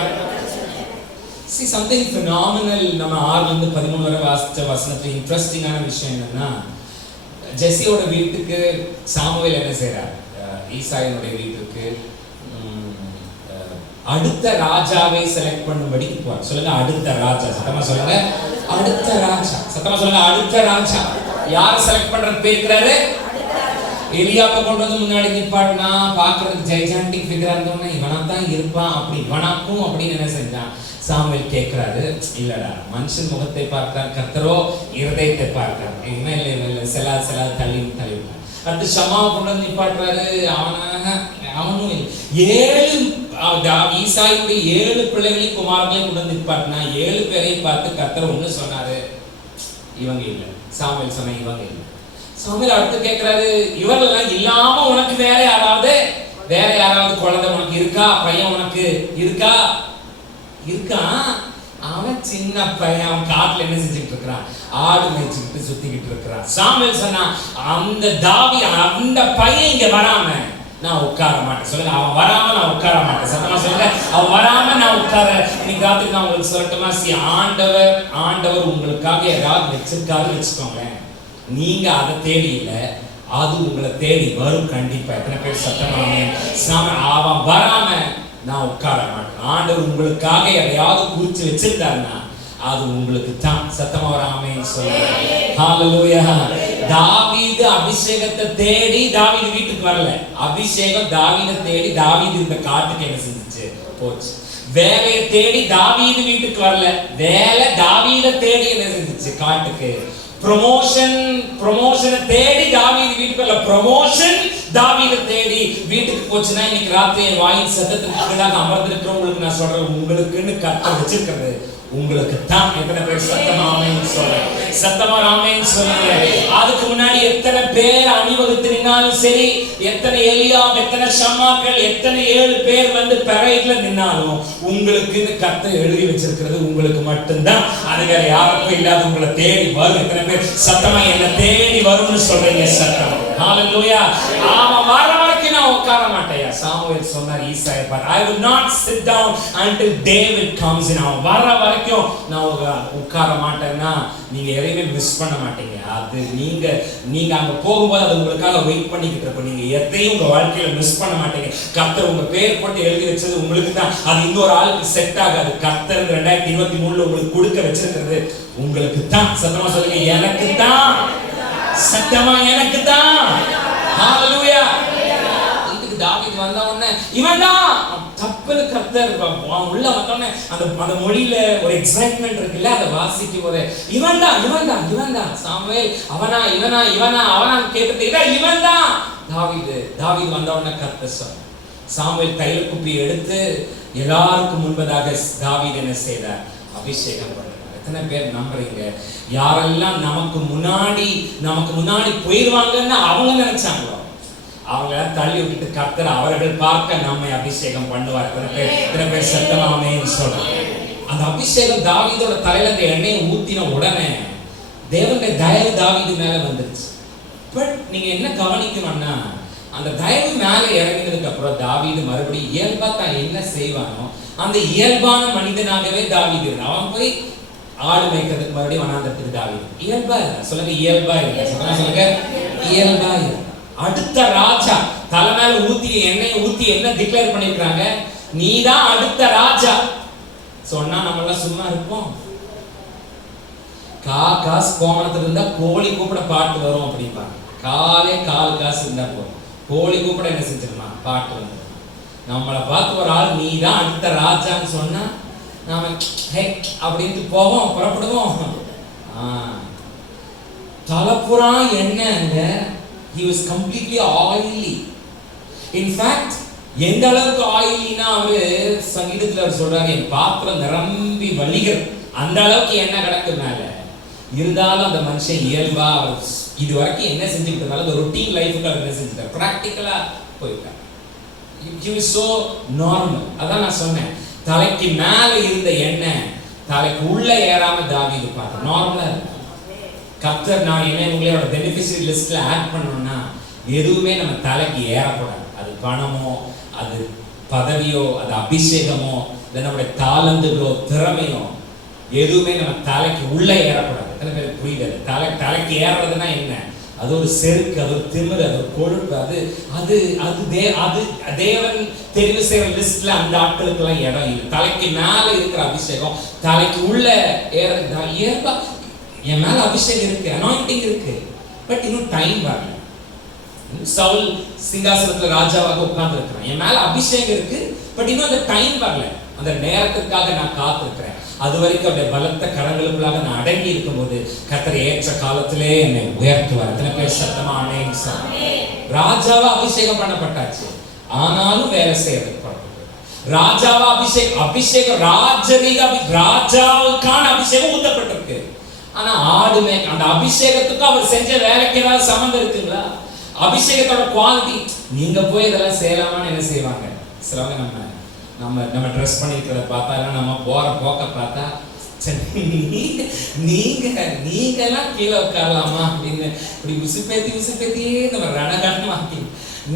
See something phenomenal. நம்ம 6 ல இருந்து 13 வரை வாசிச்ச வசனத்துல இன்ட்ரெஸ்டிங்கான விஷயம் என்னன்னா, ஜெசியோட வீட்டுக்கு சாமுவேல் என்ன செய்றார்? ஈசாயினுடைய வீட்டுக்கு அடுத்த ராஜாவை செலக்ட் பண்ணும்படி போறார். சொல்லுங்க, அடுத்த ராஜா. சத்தமா சொல்லுங்க, அடுத்த ராஜா. சத்தமா சொல்லுங்க, அடுத்த ராஜா. யாரை செலக்ட் பண்றது போயிருக்கிறாரு? எலியாப்பை கொண்டு வந்து முன்னாடி நிப்பாட்டினா, பாக்குறதுக்கு ஜெய்ஜாண்டிக் ஃபிகரா இருந்தோம்னா இவனா தான் இருப்பான், அப்படி இவனாக்கும் அப்படின்னு என்ன செஞ்சான்? சாமுவேல் கேட்கிறாரு, இல்லடா, மனுஷன் முகத்தை பார்க்கிறார், கர்த்தரோ இருதயத்தை பார்க்கிறார். என்ன இல்லை செலா தள்ளி விட்டார். அடுத்து ஷமாவை கொண்டு வந்து நிப்பாட்டுறாரு, அவனும் இல்லை. 7 ஈசாயுடைய 7 பிள்ளைகளையும் குமாரங்களையும் கொண்டு வந்து நிப்பாட்டினா, 7 பேரையும் பார்த்து கர்த்தர் ஒண்ணு சொன்னாரு, இவங்க இல்லை. சாமுவேல் சொன்ன இவங்க இல்லை. சாமுவேல் அடுத்து கேட்கிறாரு, இவரெல்லாம் இல்லாம உனக்கு வேற யாராவது குழந்தை உனக்கு இருக்கா? பையன் உனக்கு இருக்கா? அவன் சின்ன பையன், அவன் காட்டுல என்ன செஞ்சுட்டு இருக்கிறான்? ஆடு மேய்ச்சிக்கிட்டு சுத்திக்கிட்டு இருக்கிறான். சாமுவேல் சொன்னா, அந்த பையன் இங்க வராம நான் உட்கார மாட்டேன். சொல்லுங்க, அவன் வராம நான் உட்கார மாட்டேன். சத்தமா சொல்லுங்க, அவன் வராம நான் உட்கார. இன்னைக்கு ராத்திரி நான் உங்களுக்கு சொல்லட்டுமா? ஆண்டவர் உங்களுக்காக யாராவது வச்சிருக்காருன்னு வச்சுக்கோங்க, நீங்க அதை தேடி இல்லை, அது உங்களை தேடி வரும் கண்டிப்பா. எத்தனை பேர் சத்தமாமே? அவன் வராம நான் உட்கார மாட்டேன். ஆண்டவர் உங்களுக்காக எதையாவது குறிச்சு வச்சிருக்காருன்னா அது உங்களுக்கு தான். சத்தமா வராமே சொல்லுங்க. ஹalleluya. தாவீது அபிஷேகத்தை தேடி தாவீது வீட்டுக்கு வரல. அபிஷேகம் தாவீதை தேடி தாவீது இந்த காட்டுக்கு என்ன செஞ்சுச்சு? போச்சு. வேலையை தேடி தாவீது வீட்டுக்கு வரல, வேலை தாவீதை தேடி என்ன செஞ்சுச்சு? காட்டுக்கு. ப்ரமோஷனை தேடி தாவீது வீட்டுக்கு வரல, ப்ரமோஷன் தாவீதை தேடி வீட்டுக்கு போச்சுன்னா, இன்னைக்கு ராத்திரி என் வாயின் சத்தத்துக்கு கீழாக அமர்ந்திருக்கிறவங்களுக்கு நான் சொல்றேன், உங்களுக்குன்னு கர்த்தர் வச்சிருக்கிறது உங்களுக்கு தான். எத்தனை பேர் சத்தமா ஆமென் சொல்லுங்க? சத்தமா ஆமென் சொல்லுங்க. அதுக்கு முன்னாடி எத்தனை பேர் அணிவகுத்து நின்னாலும் சரி, எத்தனை எலியா, எத்தனை ஷம்மாக்கள், எத்தனை 7 பேர் வந்து பரைட்ல நின்னாலும் உங்களுக்குன்னு கர்த்தர் எழுதி வச்சிருக்கிறது உங்களுக்கு மட்டும்தான். அது வேற யாருக்கும் இல்லாத உங்களை தேடி வரும். எத்தனை பேர் சத்தமா என்ன தேடி வரும்னு சொல்றீங்க? சத்தம். ஹalleluya. அவன் வர வரைக்கும் நான் உட்கார மாட்டேயா. சாமுவேல் சொன்னார் ஈசாயை பார்த்து, I will not sit down until David comes in. அவன் வர வரைக்கும் நான் உட்கார மாட்டேன்னா நீங்க எதையுமே மிஸ் பண்ண மாட்டீங்க. அது நீங்க அங்க போகும்போது அது உங்களுக்காக வெயிட் பண்ணிக்கிட்டு இருப்ப. நீங்க எதையும் உங்க வாழ்க்கையில மிஸ் பண்ண மாட்டீங்க. கர்த்தர் உங்க பேர் போட்டு எழுதி வச்சது உங்களுக்கு தான். அது இன்னொரு ஆளுக்கு செட் ஆகாது. கர்த்தர் 2023 உங்களுக்கு கொடுக்க வச்சிருக்கிறது உங்களுக்கு தான். சத்தமா சொல்லுங்க, எனக்கு தான். சத்தமா எனக்கு தான். ஹalleluya. இதுக்கு தாவீது வந்த உடனே இவன் தான் தப்புன்னு கர்த்தர் உள்ள வந்தோடனே அந்த மொழியில ஒரு எக்ஸைட்மெண்ட் இருக்குல்ல, அதை வாசிக்கு ஒரு இவன் தான் சாமுவேல் அவனா கேட்டது இவன் தான் தாவீது வந்த உடனே கர்த்தர் சொன்னார். சாமுவேல் கையில குப்பி எடுத்து எல்லாருக்கும் முன்பதாக தாவீது என்ன செய்தார்? அபிஷேகம் பண்ணார். எத்தனை பேர் நம்புறீங்க? யாரெல்லாம் நமக்கு முன்னாடி போயிடுவாங்கன்னு அவங்க நினைச்சாங்களோ அவங்க தள்ளி விட்டுட்டு கர்த்தர் அவர்கள் பார்க்க நம்மை அபிஷேகம் பண்ணுவார். எத்தனை பேர் சத்தமா ஆமென் சொல்றாங்க? அந்த அபிஷேகம் தாவீதோட தலையில அந்த எண்ணெயை ஊத்தின உடனே தேவனுடைய தயவு தாவீது மேல வந்துருச்சு. பட் நீங்க என்ன கவனிக்கணும்னா, அந்த தயவு மேல இறங்கினதுக்கு அப்புறம் தாவீது மறுபடியும் இயல்பா தான் என்ன செய்வானோ அந்த இயல்பான மனிதனாகவே தாவீது. அவன் போய் ஆடு மேய்க்கிறதுக்கு மறுபடியும் வனாந்தரத்துக்கு தாவீது இயல்பா இல்லை. சொல்லுங்க, இயல்பா இல்லை. சொல்லுங்க, இயல்பா இல்லை. அடுத்த ராஜா தலை மேல எண்ணெய் ஊத்தி என்ன டிக்ளேர் பண்ணிருக்காங்க? நீதான் அடுத்த ராஜா சொன்னா நம்ம எல்லாம் சும்மா இருப்போம்? காசு கோமணத்துல இருந்தா கோழி கூப்பிட பாட்டு வரும் அப்படிப்பாங்க. கால் காசு இருந்தா போதும், கோழி கூப்பிட என்ன செஞ்சிருமா பாட்டு வந்துடும். நம்மளை பார்த்து ஒரு ஆள் நீதான் அடுத்த ராஜான்னு சொன்னா நாம ஹே அப்படின்ட்டு போவோம், புறப்படுவோம். தலைப்புறா என்னங்க, he was completely oily. In fact, எந்த அளவுக்கு ஆயிலினா அவரு சங்கீதத்துல அவர் சொல்றாரு, என் பாத்திரம் நிரம்பி வழிகிறது. அந்த அளவுக்கு என்ன கிடக்கு மேல. இருந்தாலும் அந்த மனுஷன் இயல்பா இது வரைக்கும் என்ன செஞ்சுக்கிட்டு இருந்தாலும் ரொட்டீன் லைஃபுக்கு அவர் என்ன செஞ்சுட்டார், பிராக்டிக்கலா போயிருக்கார். He was so normal. அதான் நான் சொன்னேன், தலைக்கு மேல இருந்த எண்ணெய் தலைக்கு உள்ள ஏறாம தாவீது பார்த்தார். நார்மலா இருக்கு. கர்த்தர் நான் என்ன உங்களோட பெனிஃபிஷரி லிஸ்ட்ல ஆட் பண்ணணும்னா எதுவுமே நம்ம தலைக்கு ஏறக்கூடாது. அது பணமோ, அது பதவியோ, அது அபிஷேகமோ, இல்லை நம்முடைய தாளந்துகளோ திறமையோ, எதுவுமே நம்ம தலைக்கு உள்ள ஏறக்கூடாது. எத்தனை பேர் புரியுது? தலைக்கு ஏறதுன்னா என்ன? அது ஒரு செருக்கு, அது ஒரு திமிரு, அது ஒரு கொழுப்பு. அது தேவன் தெரிவு செய்யற லிஸ்ட்ல அந்த ஆட்களுக்கு எல்லாம் இடம் இல்லை. தலைக்கு மேல இருக்கிற அபிஷேகம் தலைக்கு உள்ள ஏற்பா. என் மேல அபிஷேகம் இருக்கு, அனாயிண்டிங் இருக்கு, பட் இன்னும் டைம் வரல. சவுல் சிங்காசனத்துல ராஜாவாக உட்கார்ந்து இருக்கிறான். என் மேல அபிஷேகம் இருக்கு, பட் இன்னும் அந்த டைம் வரல. அந்த நேரத்துக்காக நான் காத்திருக்கிறேன். அது வரைக்கும் அவருடைய பலத்த கரங்களுக்குள்ளாக நான் அடங்கி இருக்கும்போது கர்த்தர் ஏற்ற காலத்திலே என்னை உயர்த்துவார். எத்தனை பேர் சத்தமா ஆமென் சொல்லுங்க. ராஜாவா அபிஷேகம் பண்ணப்பட்டாச்சு, ஆனாலும் வேலை செய்யறதுக்கு ராஜாவா அபிஷேகம் ராஜாவுக்கான அபிஷேகம் ஊத்தப்பட்டிருக்கு. ஆனா ஆடுமே அந்த அபிஷேகத்துக்கு அவர் செஞ்ச வேலைக்கு ஏதாவது சம்பந்தம் இருக்குங்களா? அபிஷேகத்தோட குவாலிட்டி நீங்க போய் இதெல்லாம் செய்யலாமான்னு என்ன செய்வாங்க சிலவங்க, நம்ம ட்ரெஸ் பண்ணிக்கிறத பார்த்தா, நம்ம போற போக்க பார்த்தா, நீங்க எல்லாம் கீழே உட்காரலாமா அப்படின்னு இப்படி உசுப்பேத்தியே நம்ம ரணகணமாக்கி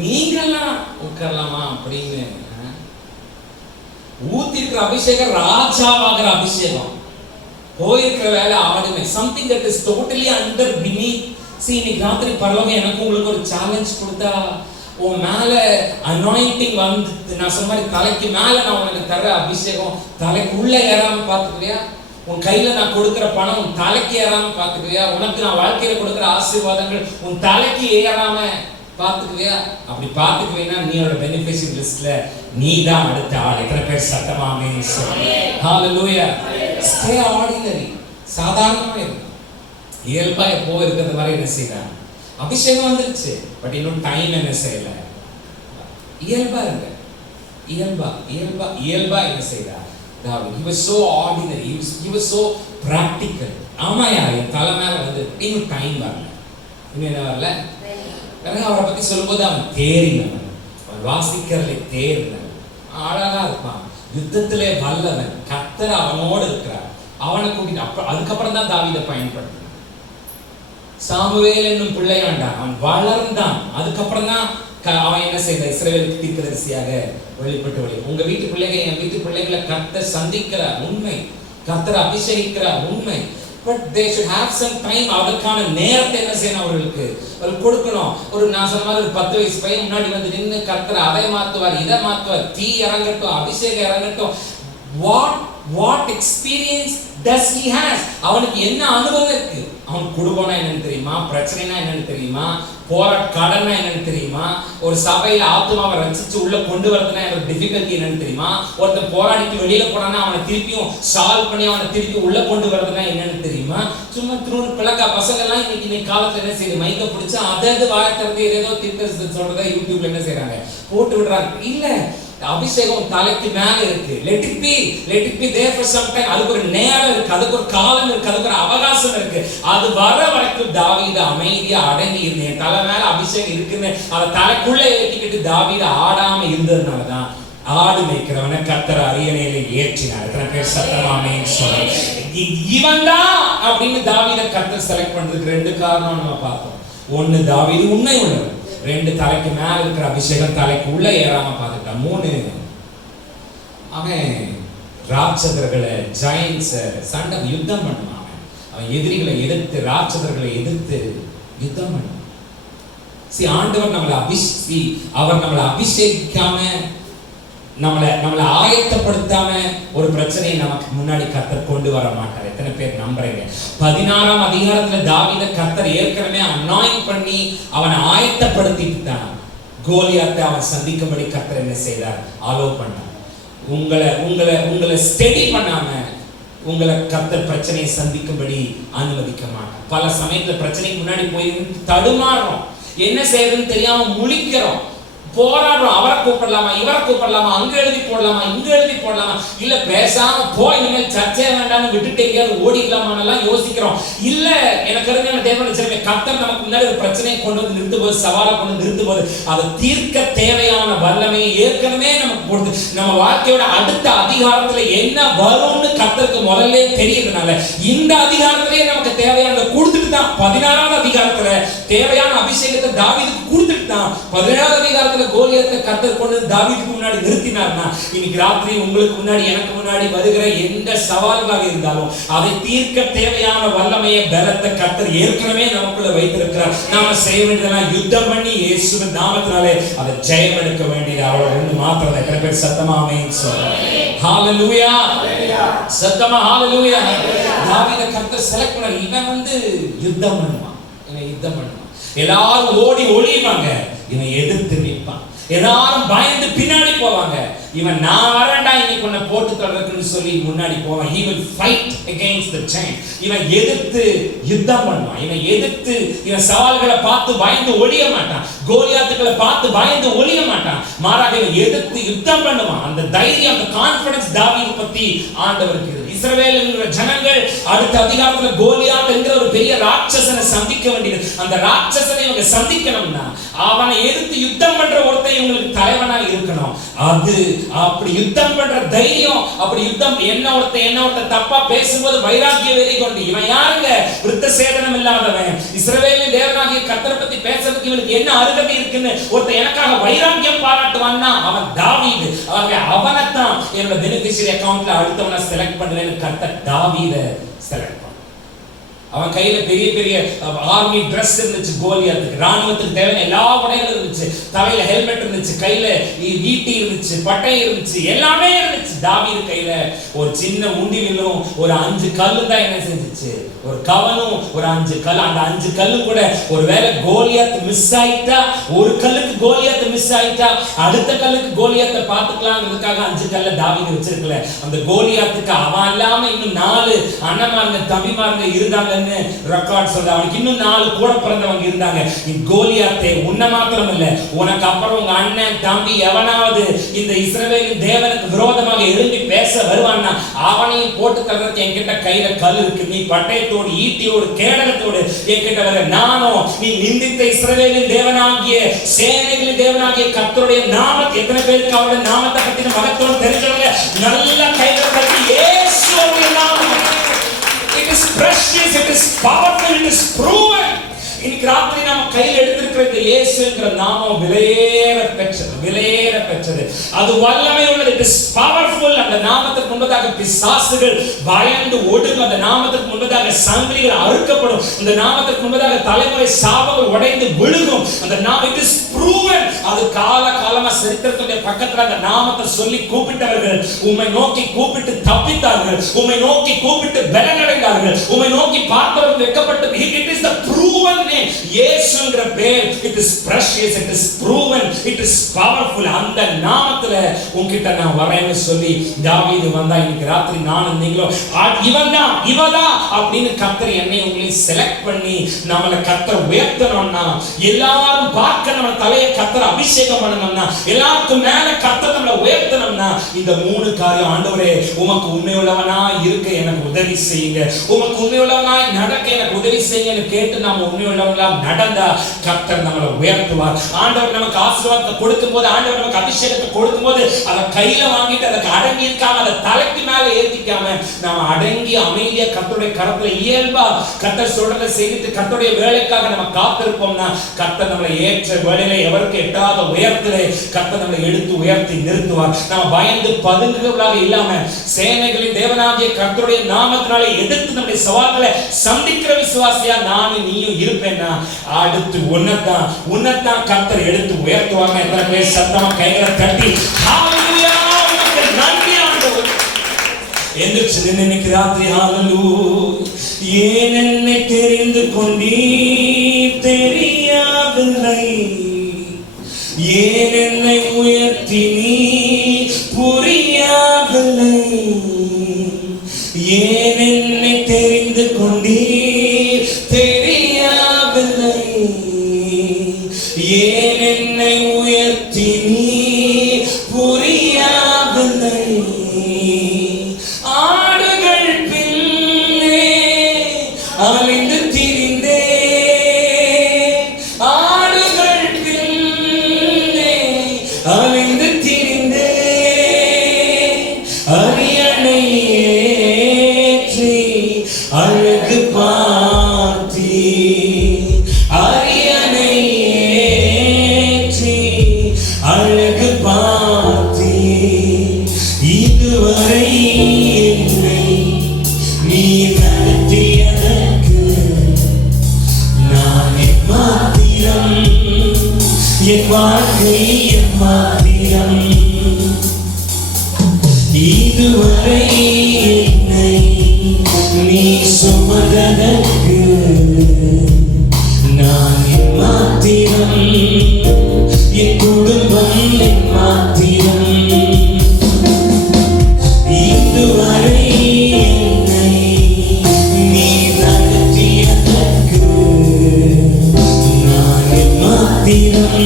நீங்கெல்லாம் உட்காரலாமா அப்படின்னு ஊத்தி இருக்கிற அபிஷேகம் ராஜாவாகிற அபிஷேகம். போயிருக்கிற வேலை ஆடுமே. Something that is totally under beneath. இன்னைக்கு ராத்திரி பரவாயில்ல, எனக்கு உங்களுக்கு ஒரு சேலஞ்ச் கொடுத்தா, உன் மேல அனாயிண்டிங் வந்து நான் சொன்ன மாதிரி தலைக்கு மேல நான் உனக்கு தர அபிஷேகம் தலைக்கு உள்ள ஏறாம பாத்துக்குவியா? உன் கையில நான் கொடுக்கிற பணம் உன் தலைக்கு ஏறாம பாத்துக்குவியா? உனக்கு நான் வாழ்க்கையில கொடுக்கிற ஆசீர்வாதங்கள் உன் தலைக்கு ஏறாம பாத்துக்குவியா? அப்படி பாத்துக்குவேன்னா நீயோட பெனிஃபிஷரி லிஸ்ட்ல நீ தான் அடுத்த ஆள். எத்தனை பேர் சத்தமா ஆமென் சொல்லுங்க. ஹalleluya. Stay ordinary. சாதாரணமா இருக்கு. இயல்பா எப்போ இருக்கிறது மாதிரி என்ன செய்யறாங்க? அபிஷேகம் வந்துருச்சு, பட் இன்னும் டைம் என்ன செய்யல. இயல்பா இருங்க. இயல்பா என்ன செய்யறார் தாவீது? He was so ordinary. He was so practical. ஆமாயா, என் தலை மேல வந்து இன்னும் டைம் வரல. இன்னும் என்ன வரல? அவரை பத்தி சொல்லும்போது அவன் தேறினவன், அவன் வாசிக்கிறதுல தேறினவன், அழகா இருப்பான், யுத்தத்திலே வல்லவன், கர்த்தர் அவனோடு இருக்கிறார். அவனை கூட்டிட்டு அதுக்கப்புறம் தான் தாவீதை பயன்படுத்த சாமுவேல் என்னும் பிள்ளையாண்டான். அவன் வளர்ந்தான். அதுக்கப்புறம் தான் அவன் என்ன செய்த இஸ்ரவேலுக்கு தீர்க்கதரிசியாக வெளிப்பட்டு வழி. உங்க வீட்டு பிள்ளைங்க, என் வீட்டு பிள்ளைகளை கர்த்தர் சந்திக்கிறார் உண்மை, கர்த்தர் அபிஷேகிக்கிறார் உண்மை. But they should have some time. அவருக்கான நேரத்தை என்ன செய்யணும், அவர்களுக்கு கொடுக்கணும். நான் சொன்ன மாதிரி ஒரு 10 வயசு பையன் முன்னாடி வந்து நின்று கர்த்தர் அதை மாத்துவார், இதை மாத்துவார், தீ இறங்கட்டும், அபிஷேகம் இறங்கட்டும். What experience does he has? அவனுக்கு என்ன அனுபவம் இருக்கு? அவன் குடும்பம்னா என்னன்னு தெரியுமா? பிரச்சனைனா என்னன்னு தெரியுமா? கடன்னா என்னன்னு தெரியுமா? ஒரு சபையில ஆத்துமாவை ரசிச்சு உள்ள கொண்டு வரதுனா எனக்கு டிஃபிகல்ட்டி என்னன்னு தெரியுமா? ஒருத்தன் போராடிட்டு வெளியில போனானா அவனை திருப்பியும் சால்வ் பண்ணி அவனை திருப்பி உள்ள கொண்டு வரதுனா என்னன்னு தெரியுமா? சும்மா திரும்ப பிளக்கா பசங்க எல்லாம் இன்னைக்கு காலத்துல என்ன செய்யுது, மைக்க பிடிச்சா அதாவது வாய்க்கிறது ஏதோ தீர்க்க சொல்றதா யூடியூப்ல என்ன செய்யறாங்க, போட்டு விடுறாங்க. இல்ல, அபிஷேகம் தலைக்கு மேல இருக்கு. let it be there for some time. அதுக்கு ஒரு நேரம் இருக்கு, அதுக்கு ஒரு காலம் இருக்கு, அதுக்கு ஒரு அவகாசம் இருக்கு. அது வர வரைக்கும் தாவீது அமைதியா அடங்கி இருந்தேன். தலை மேல அபிஷேகம் இருக்குன்னு அவ தலைக்குள்ள ஏற்றிக்கிட்டு தாவீது ஆடாம இருந்ததுனாலதான் ஆடு மேய்க்கிறவனை கர்த்தர் அரியணையில ஏற்றினார். எத்தனை பேர் சத்தமா ஆமென் சொல்லுங்க. இவன் தான் அப்படின்னு தாவீதை கர்த்தர் செலக்ட் பண்றதுக்கு 2 காரணம் நம்ம பார்த்தோம். 1, தாவீது உண்மை உள்ளவர். 2, தலைக்கு மேல இருக்கிற அபிஷேகம் தலைக்கு உள்ள ஏறாம பார்த்துட்டான். 3, அவன் ராட்சதர்களை ஜெயண்ட்ஸ சண்டை யுத்தம் பண்ணுவான். அவன் எதிரிகளை எதிர்த்து ராட்சதர்களை எதிர்த்து யுத்தம் பண்ணுவான். ஆண்டவர் நம்மளை அபிஷேகிக்காம நம்மளை ஆயத்தப்படுத்தாம ஒரு பிரச்சனையை நமக்கு முன்னாடி கர்த்தர் கொண்டு வர மாட்டார். எத்தனை பேர் நம்புறீங்க? 16ஆம் அதிகாரத்துல தாவீதை கர்த்தர் ஏற்கனவே அனாயிண்ட் பண்ணி அவனை ஆயத்தப்படுத்திட்டான். கோலியாத்தை அவன் சந்திக்கும்படி கர்த்தர் என்ன செய்தார்? அலோ பண்ணார். உங்களை ஸ்டடி பண்ணாம உங்களை கர்த்தர் பிரச்சனையை சந்திக்கும்படி அனுமதிக்க மாட்டார். பல சமயத்துல பிரச்சனைக்கு முன்னாடி போய் தடுமாறுறோம், என்ன செய்யறதுன்னு தெரியாம முழிக்கிறோம். போராடுறோம். அவரை கூப்பிடலாமா, இவரை கூப்பிடலாமா, அங்க எழுதி போடலாமா, இங்க எழுதி போடலாமா, இல்ல பேசாம போய் இனிமேல் சர்ச்சை வேண்டாம்னு விட்டுட்டு எங்கேயாவது ஓடிக்கலாமான்னு யோசிக்கிறோம். இல்ல எனக்கு அறிஞர் தேவனுடைய கர்த்தர் நமக்கு முன்னாடி ஒரு பிரச்சனையை கொண்டு வந்து நிறுத்தும் போது, சவாலை கொண்டு வந்து நிறுத்தும் போது அதை தீர்க்க தேவையான வல்லமையை ஏற்கனவே நமக்கு கொடுத்து நம்ம வாழ்க்கையோட அடுத்த அதிகாரத்துல என்ன வரும்னு கர்த்தருக்கு முதல்ல தெரியறதுனால இந்த அதிகாரத்திலேயே நமக்கு தேவையான கொடுத்துட்டு தான் 16வது அதிகாரத்துல தேவையான அபிஷேகத்தை தாவீதுக்கு கொடுத்துட்டு தான் 17வது அதிகாரத்துல கோலியாத்தை கர்த்தர் கொண்டு தாவீதுக்கு முன்னாடி நிறுத்தினார்னா, இன்னைக்கு ராத்திரி உங்களுக்கு முன்னாடி எனக்கு முன்னாடி வருகிற எந்த சவால்களாக இருந்தாலும் அதை தீர்க்க தேவையான வல்லமையை பலத்தை கர்த்தர் ஏற்கனவே நமக்குள்ள வைத்திருக்கிறார். நாம செய்ய வேண்டியதெல்லாம் யுத்தம் பண்ணி இயேசுவின் நாமத்தினாலே அதை ஜெயம் எடுக்க வேண்டியது அவரோட ஒன்று மாத்திரம். எத்தனை பேர் சத்தமா ஆமென் சொல்லுங்க. ஹalleluya, சத்தமா ஹalleluya. தாவீதை கர்த்தர் செலக்ட் பண்ணார். இவன் யுத்தம் பண்ணுவான், இவன் யுத்தம் பண்ணுவான். எல்லாரும் ஓடி ஒளிவாங்க, இவன் எதிர்த்து நிற்பான். எல்லாரும் பயந்து பின்னாடி போவாங்க, இவன் நான் வரேன்டா இன்னைக்கு உன்னை போட்டு தொடர்றதுன்னு சொல்லி முன்னாடி போவான். he will fight against the giant. இவன் எதிர்த்து யுத்தம் பண்ணுவான். இவன் சவால்களை பார்த்து பயந்து ஒளிய மாட்டான், கோலியாத்துக்களை பார்த்து பயந்து ஒளிய மாட்டான். மாறாக இவன் எதிர்த்து யுத்தம் பண்ணுவான். அந்த தைரியம், அந்த கான்ஃபிடன்ஸ் தாவீது பத்தி ஆண்டவருக்கு இருக்கு. இஸ்ரவேல் என்கிற ஜனங்கள் அடுத்த அதிகாரத்துல கோலியாத் என்கிற ஒரு பெரிய ராட்சசனை சந்திக்க வேண்டியது. அந்த ராட்சசனை இவங்க சந்திக்கணும்னா அவனை எதிர்த்து யுத்தம் பண்ற ஒருத்தன் இவங்களுக்கு தலைவனா இருக்கணும். அது அப்படி யுத்தம் பண்ற தைரியம், அப்படி யுத்தம் என்ன ஒருத்தன் தப்பா பேசும்போது வைராக்கிய வெறி கொண்டு இவன் யாருங்க, விருத்த சேதனம் இல்லாதவன், இஸ்ரவேலின் தேவனாகிய கர்த்தரை பத்தி பேசுறதுக்கு இவனுக்கு என்ன அருகதை இருக்குன்னு ஒருத்தன் எனக்காக வைராக்கியம் பாராட்டுவான்னா அவன் தாவீது. அவனைத்தான் என்னோட பெனிஃபிஷியரி அக்கவுண்ட்ல அடுத்தவனை செலக்ட் பண்றேன்னு கர்த்தர் தாவீதை செலக்ட். அவன் கையில பெரிய பெரிய ஆர்மி Dress இருந்துச்சு, கோலியாத்துக்கு ராணுவத்துக்கு தேவையான எல்லா உடைகளும் இருந்துச்சு, தலையில ஹெல்மெட் இருந்துச்சு, கையில ஈட்டி இருந்துச்சு, பட்டை இருந்துச்சு, எல்லாமே இருந்துச்சு. தாவீது கையில ஒரு சின்ன உண்டிவிலும் ஒரு 5 கல்லு தான் என்ன செஞ்சுச்சு, ஒரு கவனும் ஒரு 5 கல். அந்த 5 கல்லு கூட ஒருவேளை கோலியாத் மிஸ் ஆயிட்டா, ஒரு கல்லுக்கு கோலியாத் மிஸ் ஆயிட்டா அடுத்த கல்லுக்கு கோலியாத்தை பார்த்துக்கலாம்ன்றதுக்காக 5 கல்ல தாவீது வச்சிருக்கல. அந்த கோலியாத்துக்கு அவன் இல்லாம இன்னும் 4 அண்ணமாருங்க தம்பிமாருங்க இருந்தாங்க ரெக்கார்ட் சொல்ற. அவனுக்கு இன்னும் 4 கூட பிறந்தவங்க இருந்தாங்க. கோலியாத்தே உன்னை மாத்திரம் இல்ல, உனக்கு அப்புறம் உங்க அண்ணன் தம்பி எவனாவது இந்த இஸ்ரவேலின் தேவனுக்கு விரோதமாக எழும்பி பேச வருவான்னா அவனையும் போட்டு தள்ளுறதுக்கு என்கிட்ட கையில கல் இருக்கு. நீ பட்டயத்தோடு ஈட்டியோடு கேடகத்தோடு என்கிட்ட வர, நானும் நீ நிந்தித்த இஸ்ரவேலின் தேவனாகிய சேனைகளின் தேவனாகிய கர்த்தருடைய நாமத்தை, எத்தனை பேருக்கு அவருடைய நாமத்தை பத்தின மகத்தோடு தெரிஞ்சவங்க நல்ல கையில தட்டி இயேசுவின் நாமம். It is precious, it is powerful, it is proven. இன்னைக்கு ராத்திரி நாம கையில் எடுத்திருக்கிற இந்த இயேசு என்கிற நாமம் விலையேற பெற்றது. அது வல்லமை உள்ளது. It is powerful. அந்த நாமத்துக்கு முன்பதாக பிசாசுகள் பயந்து ஒடுங்கும். அந்த நாமத்துக்கு முன்பதாக சங்கிலிகள் அறுக்கப்படும். அந்த நாமத்துக்கு முன்பதாக தலைமுறை சாபங்கள் உடைந்து விழுகும். அந்த நாமம் it is proven. அது காலமா சரித்திரத்துடைய பக்கத்துல அந்த நாமத்தை சொல்லி கூப்பிட்டவர்கள் உம்மை நோக்கி கூப்பிட்டு தப்பித்தார்கள், உம்மை நோக்கி கூப்பிட்டு பலனடைந்தார்கள், உம்மை நோக்கி பார்ப்பவர்கள் வெட்கப்பட்டு. It is the proven name. இயேசுங்கிற பேர் it is precious, it is proven, it is powerful. அந்த நாமத்துல உன்கிட்ட நான் வரேன்னு சொல்லி தாவீது வந்தா. இன்னைக்கு ராத்திரி நானும் நீங்களும் இவதான் அப்படின்னு கர்த்தர் என்னை உங்களை செலக்ட் பண்ணி நம்மளை கர்த்தர் உயர்த்தணும்னா, எல்லாரும் பார்க்க நம்ம தலையை கர்த்தர் அபிஷேகம் பண்ணணும்னா, எல்லாருக்கும் மேல கர்த்தர் நம்மளை உயர்த்தணும்னா இந்த 3 காரியம். ஆண்டவரே உமக்கு உண்மையுள்ளவனா இருக்க எனக்கு உதவி செய்யுங்க, உமக்கு உண்மையுள்ளவனா நடக்க எனக்கு உதவி செய்யுங்கன்னு கேட்டு நாம உண்மையுள்ளவங்களா நடந்தா கர்த்தர் நம்மளை உயர்த்துவார். ஆண்டவர் நமக்கு ஆசீர்வாதத்தை கொடுக்கும் போது, ஆண்டவர் நமக்கு அபிஷேகத்தை கொடுக்கும் போது அதை கையில வாங்கிட்டு அதுக்கு அடங்கி இருக்காம அதை தலைக்கு மேல ஏத்திக்காம நாம அடங்கி அமைதியா கர்த்தருடைய கரத்துல இயல்பா கர்த்தர் சொல்றதை செய்துட்டு கர்த்தருடைய வேலைக்காக நம்ம காத்திருப்போம்னா கர்த்தர் நம்மளை ஏற்ற வேலையில எவருக்கு எட்டாத உயரத்திலே கர்த்தர் நம்மளை எடுத்து உயர்த்தி நிறுத்துவார். நம்ம பயந்து பதுங்குறவர்களாக இல்லாம சேனைகளின் தேவனாகிய கர்த்தருடைய நாமத்தினாலே எதிர்த்து நம்முடைய சவால்களை சந்திக்கிற விசுவாசியா நானும் நீயும் இருப்பேன்னா அடுத்து உன்னதான் கர்த்தர் எடுத்து உயர்த்துவாங்க. எத்தனை பேர் சத்தமா கைகளை தட்டி ஹalleluya உமக்கு நன்றி ஆண்டவரே. எந்திரிச்சு இன்னைக்கு ராத்திரி ஹalleluya. ஏன் என்னை தெரிந்து கொண்டீர் தெரியாவில்லை, ஏன் என்னை உயர்த்தி நீ புரியவில்லை, ஏன் என்னை தெரிந்து கொண்டீர் தெரியவில்லை, ஏன் என்னை உயர்த்தி என் வாழ்க்கை எம்மாத்திரம். இதுவரை என்னை நீ சுமந்ததற்கு நான் எம்மாத்திரம், என் குடும்பம் எம்மாத்திரம். இதுவரை என்னை நீ நடத்தியதற்கு நான் எம்மாத்திரம்,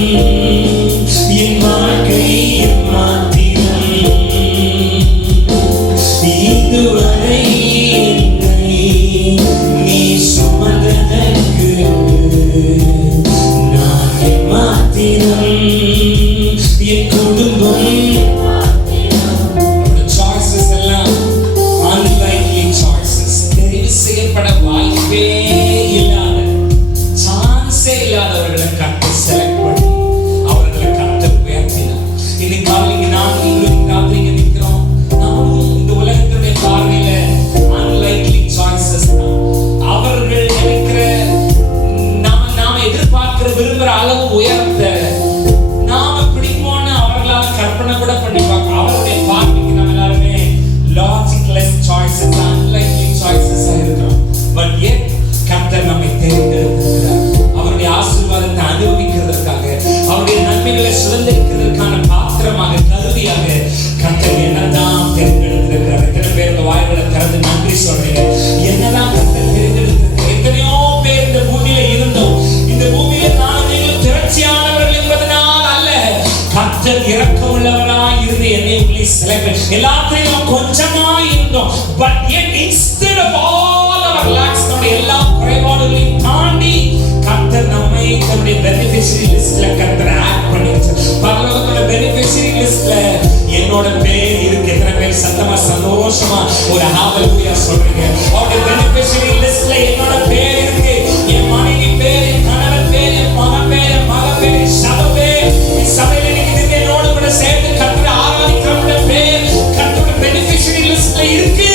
என் வாழ்க்கை எம்மாத்திரம். இதுவரை என்னை நீ சுமந்ததற்கு நான் எம்மாத்திரம், என் குடும்பம். சாய்ஸஸ் எல்லாம் unlikely choices, தெரிவு செய்யப்பட வாய்ப்பே இல்லாத, சான்ஸே இல்லாதவர்களை கர்த்தர் செலக்ட் பண்ணி அவர்களை கர்த்தர் உயர்த்தினார். இன்னைக்கு காலையில நான் இன்றைக்கு ராத்திரி இங்க நிற்கிறோம். நாமும் இந்த உலகத்தினுடைய பார்வையில unlikely choices தான். அவர்கள் நினைக்கிற நாம எதிர்பார்க்கிற விரும்புகிற அளவு உயரத்தை நாம பிடிப்போம்னு அவர்களால் கற்பனை கூட பண்ணி பார்க்க. அவருடைய பார்வைக்கு நம்ம எல்லாருமே லாஜிக்லெஸ் சாய்ஸஸ், அன்லைக்லி சாய்ஸஸ் இருக்கிறோம். பட் yet கர்த்தர் நம்மை தேர்ந்தெடுத்திருக்கிறார். அவருடைய ஆசீர்வாதத்தை அனுபவிக்கிறதற்காக, அவருடைய நன்மைகளை சுதந்திரிக்கிறதற்கான பாத்திரமாக, கருவியாக கர்த்தர் என்னதான் தேர்ந்தெடுத்திருக்கிறார். எத்தனை பேர் உங்க வாய்களை திறந்து நன்றி சொல்றீங்க? என்னதான் கர்த்தர் தேர்ந்தெடுத்திருக்கிறார். எத்தனையோ பேர் இந்த பூமியில இருந்தோம். இந்த பூமியில நான் நீங்கள் திரட்சியானவர்கள் என்பதனால் அல்ல, கர்த்தர் இரக்கம் உள்ளவராய் இருந்து என்னை உங்களை செலக்ட். எல்லாத்தையும் கொஞ்சமா இருந்தோம். But yet instead of all our lacks, நம்முடைய எல்லா குறைபாடுகளையும் தாண்டி கர்த்தர் நம்மை தன்னுடைய பெனிஃபிஷரி லிஸ்ட்ல கர்த்தர் ஆட் பண்ணி வச்சார். பரலோகத்தோட பெனிஃபிஷரி லிஸ்ட்ல என்னோட பேர் இருக்கு. எத்தனை பேர் சத்தமா சந்தோஷமா ஒரு ஹalleluya சொல்றீங்க? அவருடைய பெனிஃபிஷரி லிஸ்ட்ல என்னோட பேர் இருக்கு. என் மனைவி பேர், என் கணவன் பேர், என் மகன் பேர், என் மகன் பேர், சபை பேர், என் சபையில நீங்க என்னோட கூட சேர்ந்து கர்த்தரை ஆராதிக்கிறவங்க பேர் கர்த்தரோட பெனிஃபிஷரி லிஸ்ட்ல இருக்கு.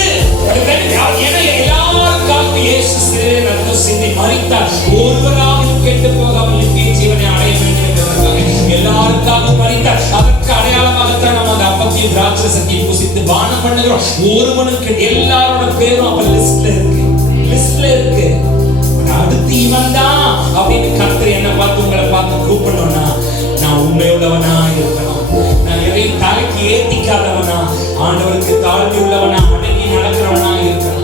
எல்லாருக்காகவும் இயேசு சிலுவையிலே ரத்தம் சிந்தி மரித்தார். ஒருவராகவும் கெட்டு போகாமல் நித்திய ஜீவனை அடைய வேண்டும் என்பதற்காக எல்லாருக்காகவும் மரித்தார். அதற்கு அடையாளமாகத்தான் நம்ம அந்த அப்பத்தையும் திராட்சரசத்தையும் புசித்து பானம் பண்ணுகிறோம். ஒருவனுக்கு எல்லாரோட பேரும் அவன் லிஸ்ட்ல இருக்கு. அடுத்து இவன் தான் அப்படின்னு கர்த்தர் என்ன பார்த்து உங்களை பார்த்து கூப்பிடணும்னா, நான் உண்மையுள்ளவனா இருக்கணும். நான் எதையும் தலைக்கு ஏத்திக்காதவனா, ஆண்டவருக்கு தாழ்த்தி உள்ளவனா, அடங்கி நடக்கிறவனா இருக்கணும்.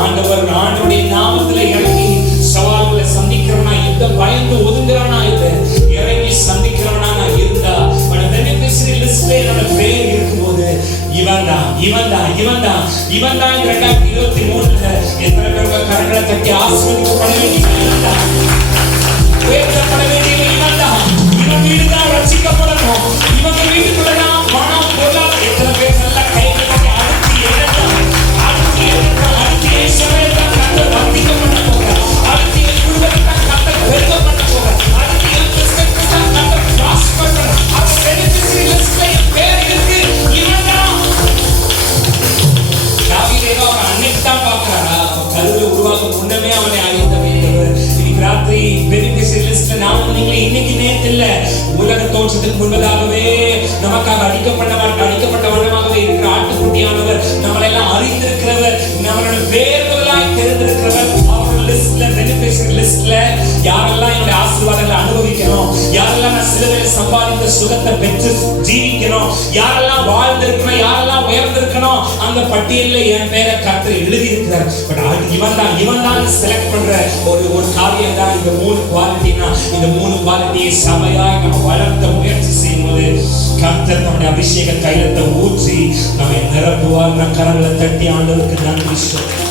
ஆண்டவருடைய நாமத்துல இறங்கி சவால்களை சந்திக்கிறவனா, இந்த பயந்து ஒதுங்குறவனா இல்லை, இறங்கி சந்திக்கிறவனா நான் இருந்தா பெனிஃபிஷரி லிஸ்ட்ல என்னோட பேர் இருக்கும்போது இவன் தான் 2023 எத்தனை பேர் கரங்களை தட்டி ஆசீர்வதிக்கப்பட வேண்டிய இவன் தான், உயர்த்தப்பட வேண்டிய இவன் தான். இவன் வீடு தான் ரட்சிக்கப்படணும். இவங்க வீட்டுக்குள்ளதான் பணம் பொருளாதாரம். எத்தனை பேர் நல்லா கைகளை தட்டி அடுத்து இயேசுவே தான் கர்த்தர் வர்த்திக்க பண்ண போகிறார். அடுத்து என் குடும்பத்தை தான் கர்த்தர் பெருக பண்ண போகிறார். அடுத்து என் பிசினஸ் தான் கர்த்தர் ப்ராஸ்பர் பண்ண. அந்த பெனிஃபிஷரி லிஸ்ட்ல என் பேர் இருக்கு. இவன் தான். தாவீதேவா அவன் அன்னைக்கு தான் பார்க்கிறாரா? கருவை உருவாக்கும் முன்னமே அவனை அறிந்த வேண்டியவர். இன்னைக்கு ராத்திரி பெனிஃபிஷரி லிஸ்ட்ல நாமும் நீங்களே இன்னைக்கு நேற்று இல்ல, உலக தோற்றத்துக்கு முன்பதாகவே நமக்காக அடிக்கப்பட்ட வண்ணமாகவே இருக்கிற ஆட்டுக்குட்டியானவர், நம்மளெல்லாம் அறிந்திருக்கிறவர், நம்மளோட பேர் முதலாய் தெரிந்திருக்கிறவர். அவரோட லிஸ்ட்ல, பெனிஃபிஷரி லிஸ்ட்ல யாரெல்லாம் என்னுடைய ஆசீர்வாதங்களை அனுபவிக்கணும், யாரெல்லாம் நான் சிலுவையில் சம்பாதித்த சுகத்தை பெற்று ஜீவிக்கணும், யாரெல்லாம் வாழ்ந்திருக்கணும், யாரெல்லாம் உயர்ந்திருக்கணும், அந்த பட்டியலில் என் பேரை கர்த்தர் எழுதி இருக்கிறார். பட் இவன் தான் செலக்ட் பண்ற ஒரு காரியம் தான் இந்த 3 குவாலிட்டினா. இந்த 3 குவாலிட்டியை சபையாய் நம்ம வளர்த்த முயற்சி செய்யும்போது கர்த்தர் நம்முடைய அபிஷேக தைலத்தை ஊற்றி நம்மை நிரப்புவார். கரங்களை தட்டி ஆண்டவருக்கு நன்றி சொல்றேன்.